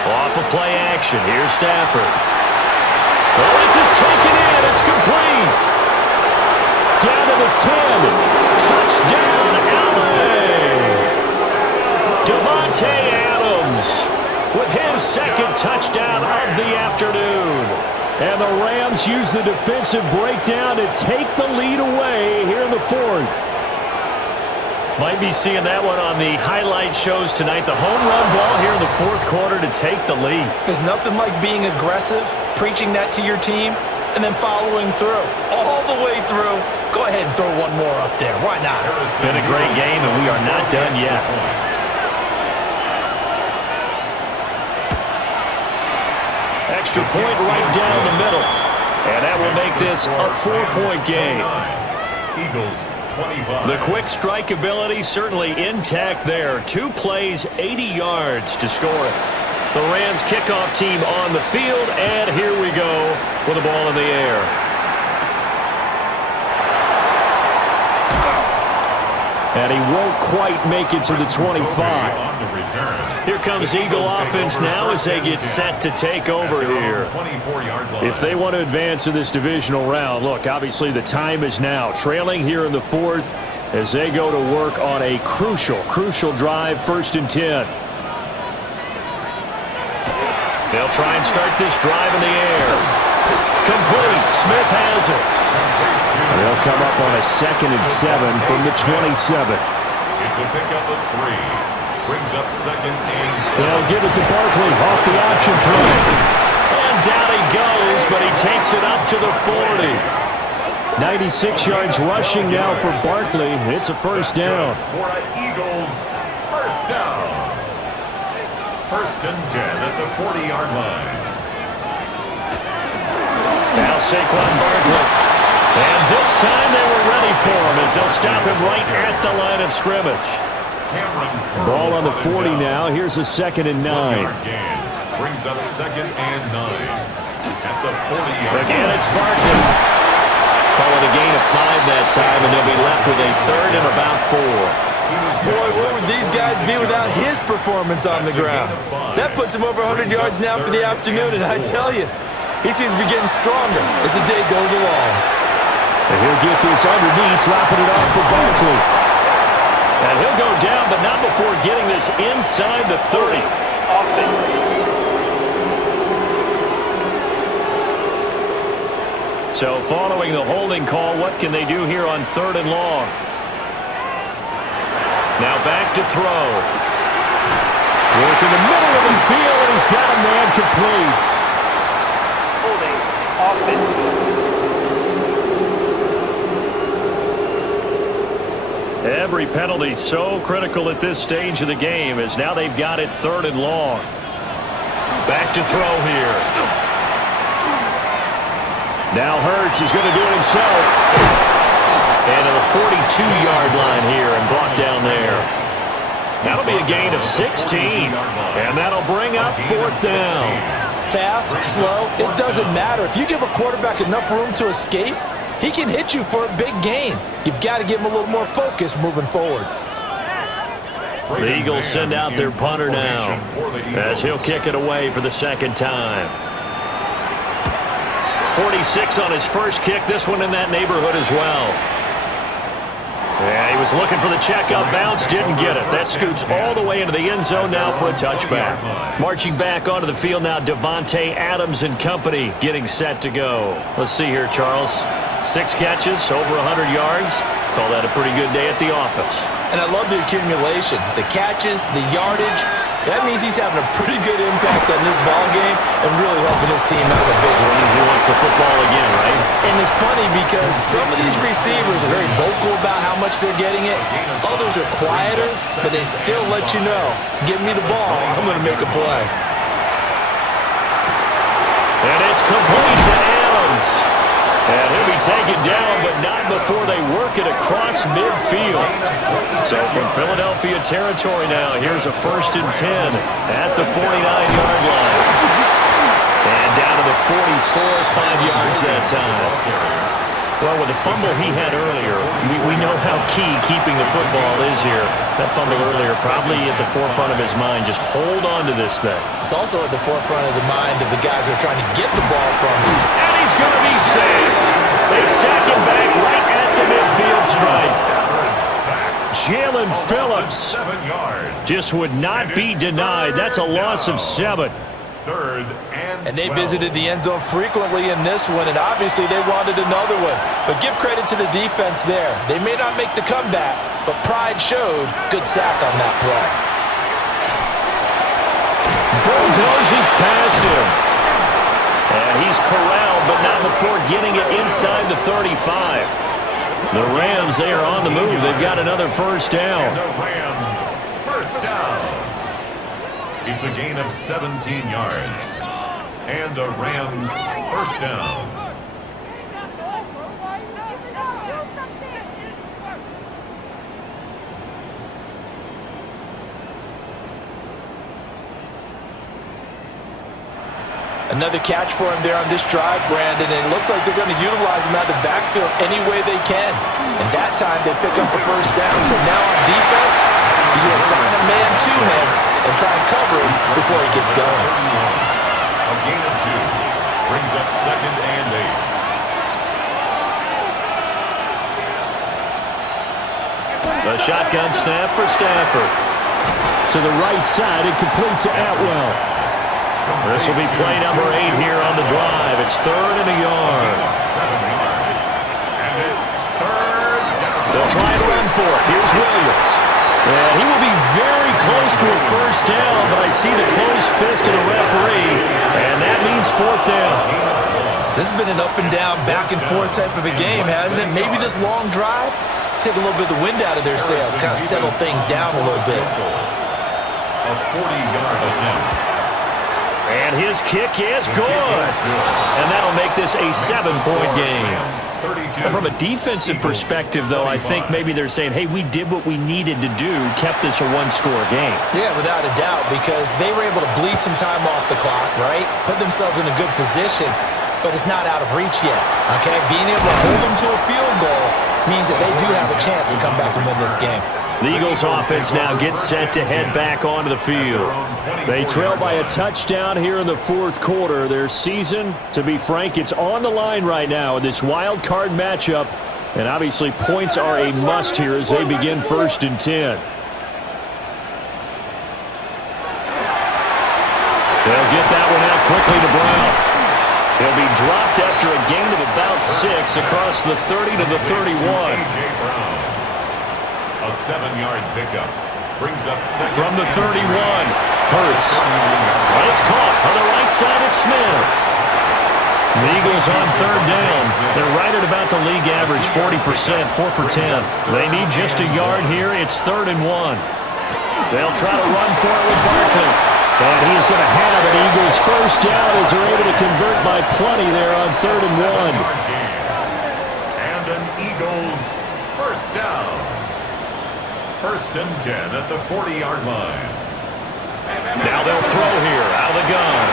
Off of play action. Here's Stafford. Oh, this is taken in. It's complete. Down to the 10. Touchdown, LA. Davante Adams with his 2nd touchdown of the afternoon. And the Rams use the defensive breakdown to take the lead away here in the 4th. Might be seeing that one on the highlight shows tonight. The home run ball here in the 4th quarter to take the lead. There's nothing like being aggressive, preaching that to your team, and then following through. All the way through. Go ahead and throw one more up there. Why not? It's been a great game, and we are not done yet. Extra point right down the middle. And that will make this a 4-point game. Eagles 25. The quick strike ability certainly intact there. 2 plays, 80 yards to score it. The Rams kickoff team on the field, and here we go with the ball in the air. And he won't quite make it to the 25. Here comes Eagle offense now as they get set to take over here. If they want to advance in this divisional round, look, obviously the time is now. Trailing here in the 4th as they go to work on a crucial drive, 1st and 10. They'll try and start this drive in the air. Complete. Smith has it. They'll come up on a 2nd and 7 from the 27. It's a pickup of 3. Brings up 2nd and 7. They'll give it to Barkley off the option play. And down he goes, but he takes it up to the 40. 96 yards rushing now for Barkley. It's a 1st down. For Eagles, 1st down. 1st and 10 at the 40-yard line. Now Saquon Barkley. And this time they were ready for him as they'll stop him right at the line of scrimmage. Ball on the 40 now. Here's a 2nd and 9. Brings up 2nd and 9 at the 40-yard line. Again, it's Barkley. Call it a gain of 5 that time, and they'll be left with a 3rd and about 4. Boy, where would these guys be without his performance on the ground? That puts him over 100 yards now for the afternoon, and I tell you, he seems to be getting stronger as the day goes along. And he'll get this underneath, dropping it off for Barkley. And he'll go down, but not before getting this inside the 30. So following the holding call, what can they do here on 3rd and long? Now back to throw. Work in the middle of the field, and he's got a man complete. Holding offense. Every penalty so critical at this stage of the game as now they've got it 3rd and long. Back to throw here. Now Hurts is going to do it himself. And to the 42-yard line here and brought down there. That'll be a gain of 16. And that'll bring up 4th down. Fast, slow, it doesn't matter. If you give a quarterback enough room to escape, He can hit you for a big gain. You've got to give him a little more focus moving forward. The Eagles send out their punter now as he'll kick it away for the second time. 46 on his first kick. This one in that neighborhood as well. Yeah, he was looking for the checkup bounce, didn't get it. That scoots all the way into the end zone now for a touchback. Marching back onto the field now, Devontae Adams and company getting set to go. Let's see here, Charles. 6 catches, over 100 yards. Call that a pretty good day at the office. And I love the accumulation, the catches, the yardage. That means he's having a pretty good impact on this ball game and really helping his team out a big way. He wants the football again, right? And it's funny because some of these receivers are very vocal about how much they're getting it. Others are quieter, but they still let you know, give me the ball, I'm going to make a play. And it's complete to Adams. And he'll be taken down, but not before they work it across midfield. So from Philadelphia territory now, here's a 1st and 10 at the 49-yard line. And down to the 44, 5 yards that time. Well, with the fumble he had earlier, we know how key keeping the football is here. That fumble earlier probably at the forefront of his mind. Just hold on to this thing. It's also at the forefront of the mind of the guys who are trying to get the ball from him. And he's going to be sacked. They sack him back right at the midfield stripe. Jalen Phillips just would not be denied. That's a loss of 7. 3rd And they visited the end zone frequently in this one, and obviously they wanted another one. But give credit to the defense there. They may not make the comeback, but pride showed. Good sack on that play. Bulldozes past him. And he's corralled, but not before getting it inside the 35. The Rams, they are on the move. They've got another first down. And the Rams, first down. It's a gain of 17 yards. And a Rams, first down. Another catch for him there on this drive, Brandon, and it looks like they're going to utilize him out of the backfield any way they can. And that time they pick up a first down. So now on defense, you assign a man to him and try and cover him before he gets going. A gain of 2 brings up 2nd and 8. The shotgun snap for Stafford. To the right side and complete to Atwell. This will be play number 8 here on the drive. It's 3rd and a yard. 7 yards. And it's 3rd down. They'll try and run for it. Here's Williams. And he will be very close to a first down, but I see the closed fist of the referee, and that means 4th down. This has been an up and down, back and forth type of a game, hasn't it? Maybe this long drive, take a little bit of the wind out of their sails, kind of settle things down a little bit. A 40-yard attempt. And his kick is good. And that'll make this a 7-point game. And from a defensive perspective, though, I think maybe they're saying, hey, we did what we needed to do, kept this a 1-score game. Yeah, without a doubt, because they were able to bleed some time off the clock, right? Put themselves in a good position, but it's not out of reach yet, okay? Being able to hold them to a field goal means that they do have a chance to come back and win this game. The Eagles offense now gets set to head back onto the field. They trail by a touchdown here in the 4th quarter. Their season, to be frank, it's on the line right now in this wild card matchup. And obviously points are a must here as they begin 1st and 10. They'll get that one out quickly to Brown. He'll be dropped after a gain of about 6 across the 30 to the 31. A 7-yard pickup brings up 2nd. From the 31, Hurts. But it's caught on the right side at Smith. The Eagles on 3rd down. They're right at about the league average, 40%, 4 for 10. They need just a yard here. It's 3rd and 1. They'll try to run for it with Barkley. And he's going to have an Eagles first down as they're able to convert by plenty there on 3rd and 1. And an Eagles first down. 1st and 10 at the 40-yard line. Now they'll throw here out of the gun.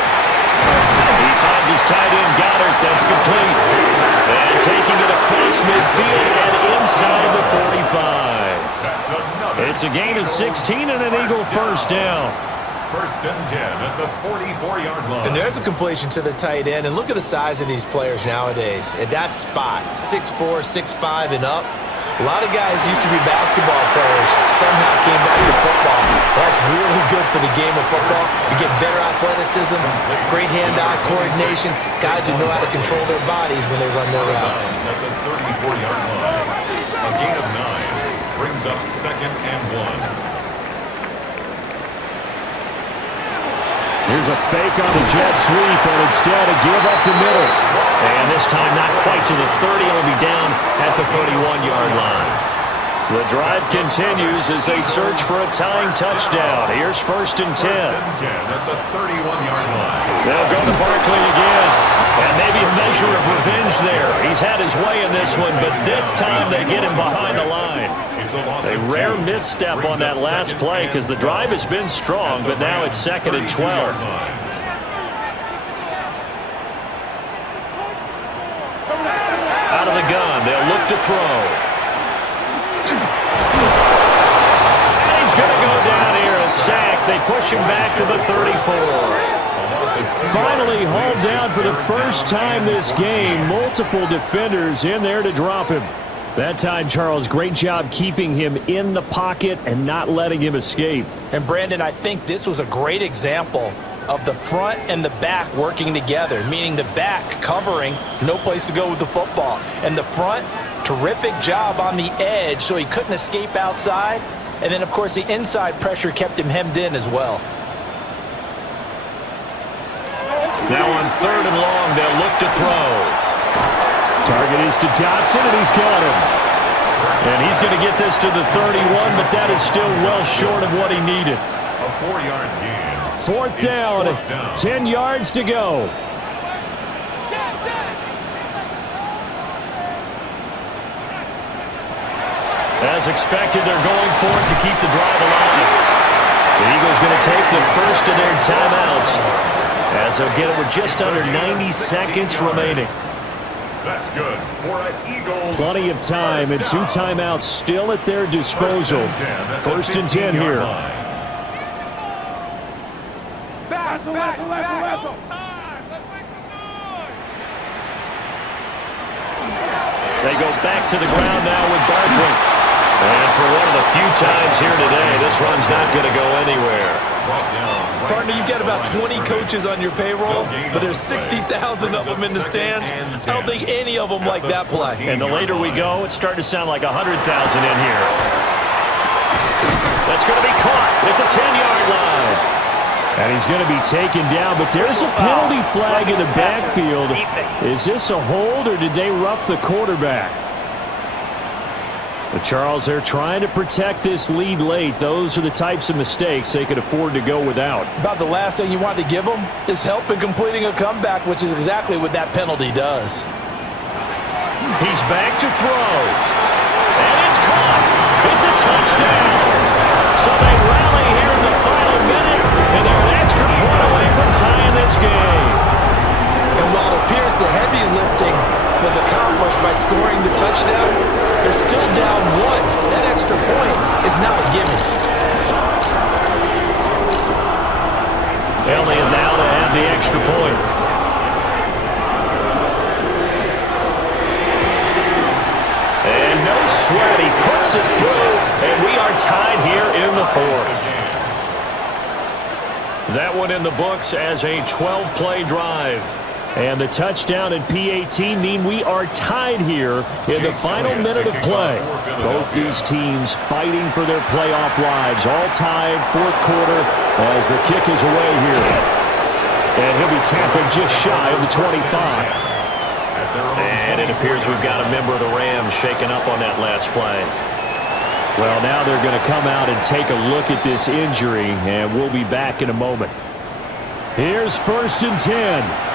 He finds his tight end, Goddard. That's complete. And taking it across midfield and inside the 45. It's a gain of 16 and an Eagle first down. First and 10 at the 44-yard line. And there's a completion to the tight end. And look at the size of these players nowadays. At that spot, 6'4", 6'5", and up. A lot of guys used to be basketball players, somehow came back to football. That's really good for the game of football. You get better athleticism, great hand-eye coordination, guys who know how to control their bodies when they run their routes. At the 34-yard line. A gain of 9 brings up 2nd and 1. Here's a fake on the jet sweep, and instead a give up the middle. And this time not quite to the 30. It'll be down at the 31-yard line. The drive continues as they search for a tying touchdown. Here's first and 10. First and 10 at the 31-yard line. They'll go to Barkley again. And maybe a measure of revenge there. He's had his way in this one, but this time they get him behind the line. A rare misstep on that last play because the drive has been strong, but now it's 2nd and 12. Out of the gun, they'll look to throw. And he's going to go down here, a sack. They push him back to the 34. Finally hauled down for the first time this game. Multiple defenders in there to drop him. That time, Charles, great job keeping him in the pocket and not letting him escape. And, Brandon, I think this was a great example of the front and the back working together, meaning the back covering, no place to go with the football. And the front, terrific job on the edge so he couldn't escape outside. And then, of course, the inside pressure kept him hemmed in as well. Now on 3rd and long, they'll look to throw. Target is to Dotson, and he's got him. And he's going to get this to the 31, but that is still well short of what he needed. A 4-yard gain. Fourth down, 10 yards to go. As expected, they're going for it to keep the drive alive. The Eagles going to take the first of their timeouts, as they'll get it with just under 90 seconds remaining. That's good for an Eagles. Plenty of time and 2 timeouts still at their disposal. First and 10 here. They go back to the ground now with Barkley. And for one of the few times here today, this run's not going to go anywhere. Partner, you've got about 20 coaches on your payroll, but there's 60,000 of them in the stands. I don't think any of them like that play. And the later we go, it's starting to sound like 100,000 in here. That's going to be caught at the 10-yard line. And he's going to be taken down, but there's a penalty flag in the backfield. Is this a hold, or did they rough the quarterback? But Charles, they're trying to protect this lead late. Those are the types of mistakes they could afford to go without. About the last thing you want to give them is help in completing a comeback, which is exactly what that penalty does. He's back to throw. And it's caught. It's a touchdown. So they rally here in the final minute, and they're an extra point away from tying this game. And while it appears the heavy lifting was accomplished by scoring the touchdown, they're still down 1. That extra point is not a gimme. Elliott now to have the extra point. And no sweat, he puts it through, and we are tied here in the 4th. That one in the books as a 12-play drive. And the touchdown and PAT mean we are tied here in the final minute of play. Both these teams fighting for their playoff lives. All tied, 4th quarter as the kick is away here. And he'll be tackled just shy of the 25. And it appears we've got a member of the Rams shaken up on that last play. Well, now they're going to come out and take a look at this injury, and we'll be back in a moment. Here's first and 10.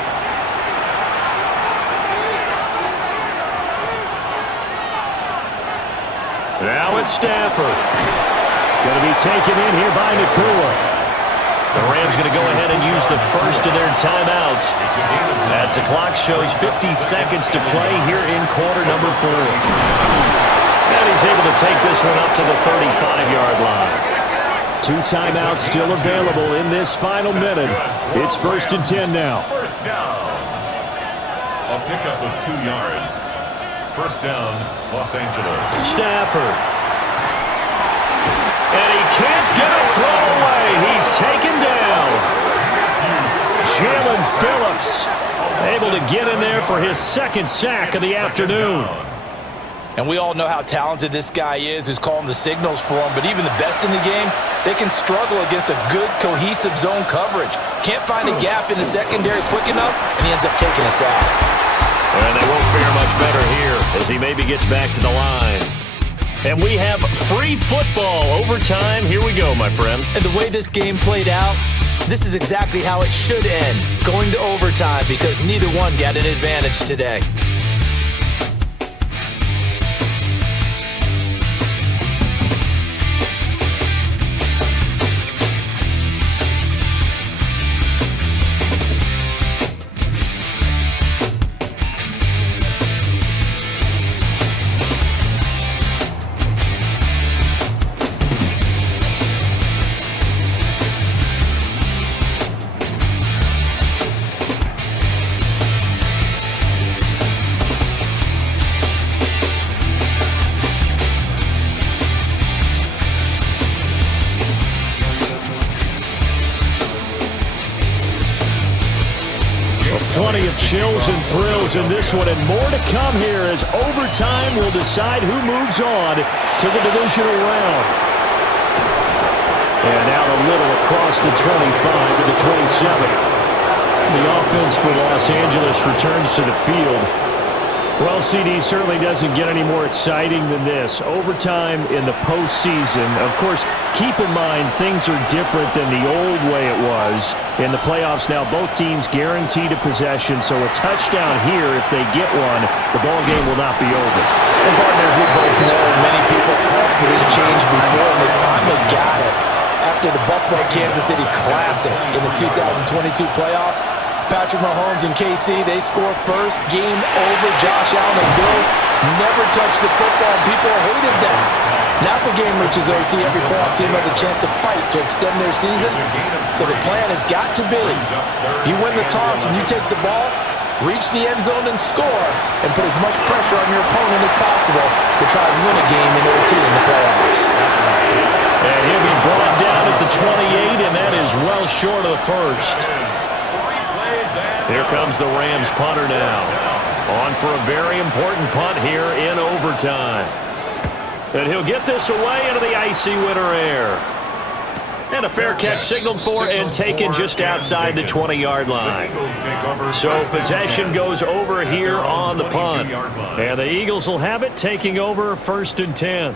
Now it's Stafford. Going to be taken in here by Nakua. The Rams going to go ahead and use the first of their timeouts as the clock shows 50 seconds to play here in quarter number 4. And he's able to take this one up to the 35-yard line. 2 timeouts still available in this final minute. It's 1st and 10 now. First down. A pickup of 2 yards. First down, Los Angeles. Stafford. And he can't get a throw away. He's taken down. Jalen Phillips able to get in there for his 2nd sack of the afternoon. And we all know how talented this guy is who's calling the signals for him, but even the best in the game, they can struggle against a good, cohesive zone coverage. Can't find a gap in the secondary quick enough, and he ends up taking a sack. And they won't fare much better here as he maybe gets back to the line. And we have free football overtime. Here we go, my friend. And the way this game played out, this is exactly how it should end, going to overtime, because neither one got an advantage today. Plenty of chills and thrills in this one, and more to come here as overtime will decide who moves on to the divisional round. And out a little across the 25 to the 27. The offense for Los Angeles returns to the field. Well, CD, certainly doesn't get any more exciting than this. Overtime in the postseason. Of course, keep in mind things are different than the old way it was. In the playoffs now, both teams guaranteed a possession, so a touchdown here, if they get one, the ball game will not be over. And partners, we both know many people called for this change before, and they finally got it. After the Buffalo-Kansas City Classic in the 2022 playoffs, Patrick Mahomes and KC, they score first. Game over. Josh Allen and Bills never touched the football. People hated that. Now the game reaches OT. Every playoff team has a chance to fight to extend their season. So the plan has got to be, if you win the toss and you take the ball, reach the end zone and score, and put as much pressure on your opponent as possible to try and win a game in OT in the playoffs. And he'll be brought down at the 28, and that is well short of the first. Here comes the Rams punter now. On for a very important punt here in overtime. And he'll get this away into the icy winter air. And a fair catch signaled for and taken just outside the 20-yard line. So possession goes over here on the punt. And the Eagles will have it, taking over 1st and 10.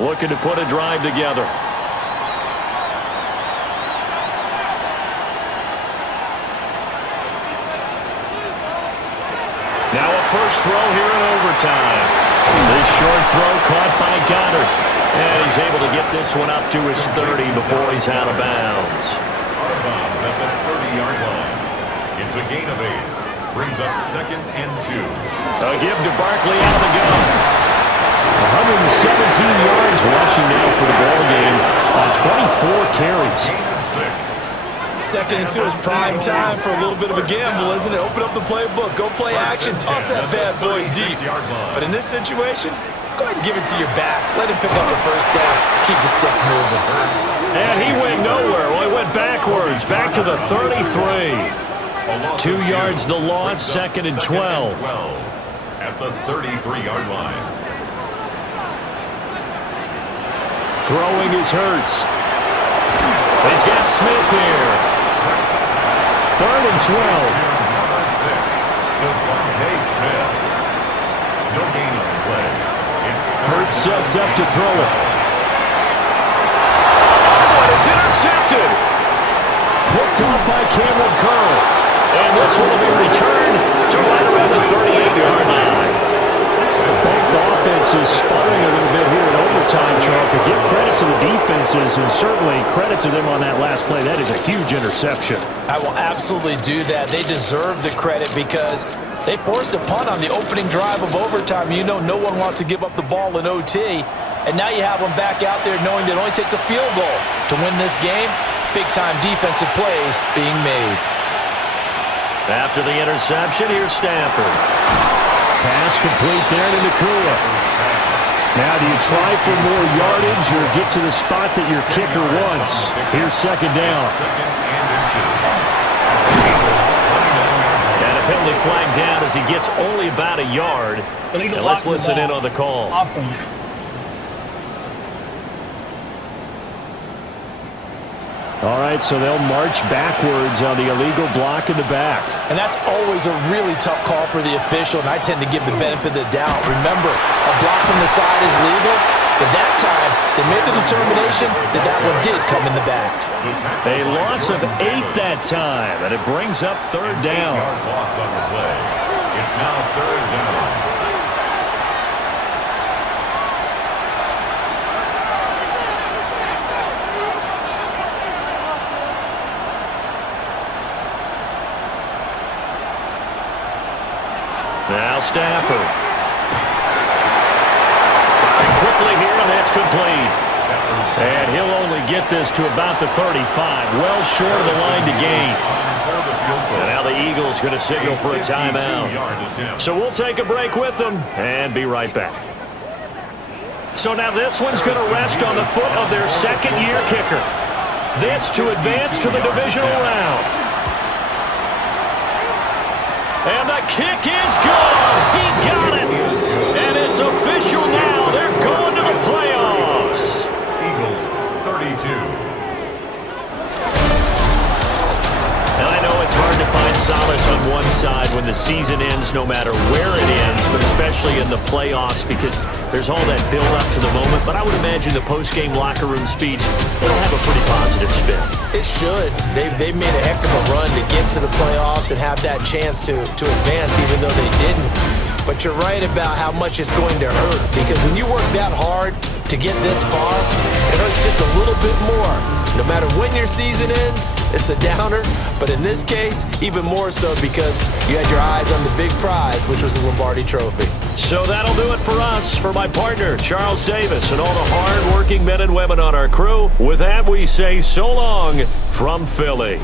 Looking to put a drive together. Now a first throw here in overtime. This short throw caught by Goddard. And he's able to get this one up to his 30 before he's out of bounds. Out of bounds at the 30-yard line. It's a gain of 8. Brings up 2nd and 2. A give to Barkley out of the gun. 117 yards rushing now for the ball game on 24 carries. Gain of 6. 2nd and 2 is prime time for a little bit of a gamble, isn't it? Open up the playbook, go play action, toss that bad boy deep. But in this situation, go ahead and give it to your back. Let him pick up the first down. Keep the sticks moving. And he went nowhere. Well, he went backwards, back to the 33. 2 yards the loss, 2nd and 12. At the 33-yard line. Throwing is Hurts. He's got Smith here. 3rd and 12. Number 6, Devontae Smith. No gain on the play. Hurts sets up to throw it. But it's intercepted. Picked off by Cameron Curl. And this one will be returned to right around the 38-yard line. Both offenses sparring a little bit here in overtime, Trump, but give credit to the defenses, and certainly credit to them on that last play. That is a huge interception. I will absolutely do that. They deserve the credit because they forced a punt on the opening drive of overtime. You know no one wants to give up the ball in OT, and now you have them back out there knowing that it only takes a field goal to win this game. Big-time defensive plays being made. After the interception, here's Stafford. Pass complete there to Nakua. Now do you try for more yardage or get to the spot that your kicker wants? Here's second down. And a penalty flag down as he gets only about a yard. And let's listen in on the call. Offense. All right, so they'll march backwards on the illegal block in the back. And that's always a really tough call for the official, and I tend to give the benefit of the doubt. Remember, a block from the side is legal, but that time they made the determination that that one did come in the back. A loss of 8 that time, and it brings up third down. Loss on the play. It's now third down. Now Stafford. Firing quickly here, and that's complete. And he'll only get this to about the 35. Well short of the line to gain. And now the Eagles going to signal for a timeout. So we'll take a break with them and be right back. So now this one's going to rest on the foot of their second-year kicker. This to advance to the divisional round. And the kick is good. He got it. And it's official now. They're going to the playoffs. Eagles 32. And I know it's hard to find solace on one side when the season ends, no matter where it ends, but especially in the playoffs because there's all that build-up to the moment. But I would imagine the post-game locker room speech, it'll have a pretty positive spin. It should. They've made a heck of a run to get to the playoffs and have that chance to advance, even though they didn't. But you're right about how much it's going to hurt because when you work that hard to get this far, it hurts just a little bit more. No matter when your season ends, it's a downer. But in this case, even more so because you had your eyes on the big prize, which was the Lombardi Trophy. So that'll do it for us. For my partner, Charles Davis, and all the hard-working men and women on our crew, with that we say so long from Philly.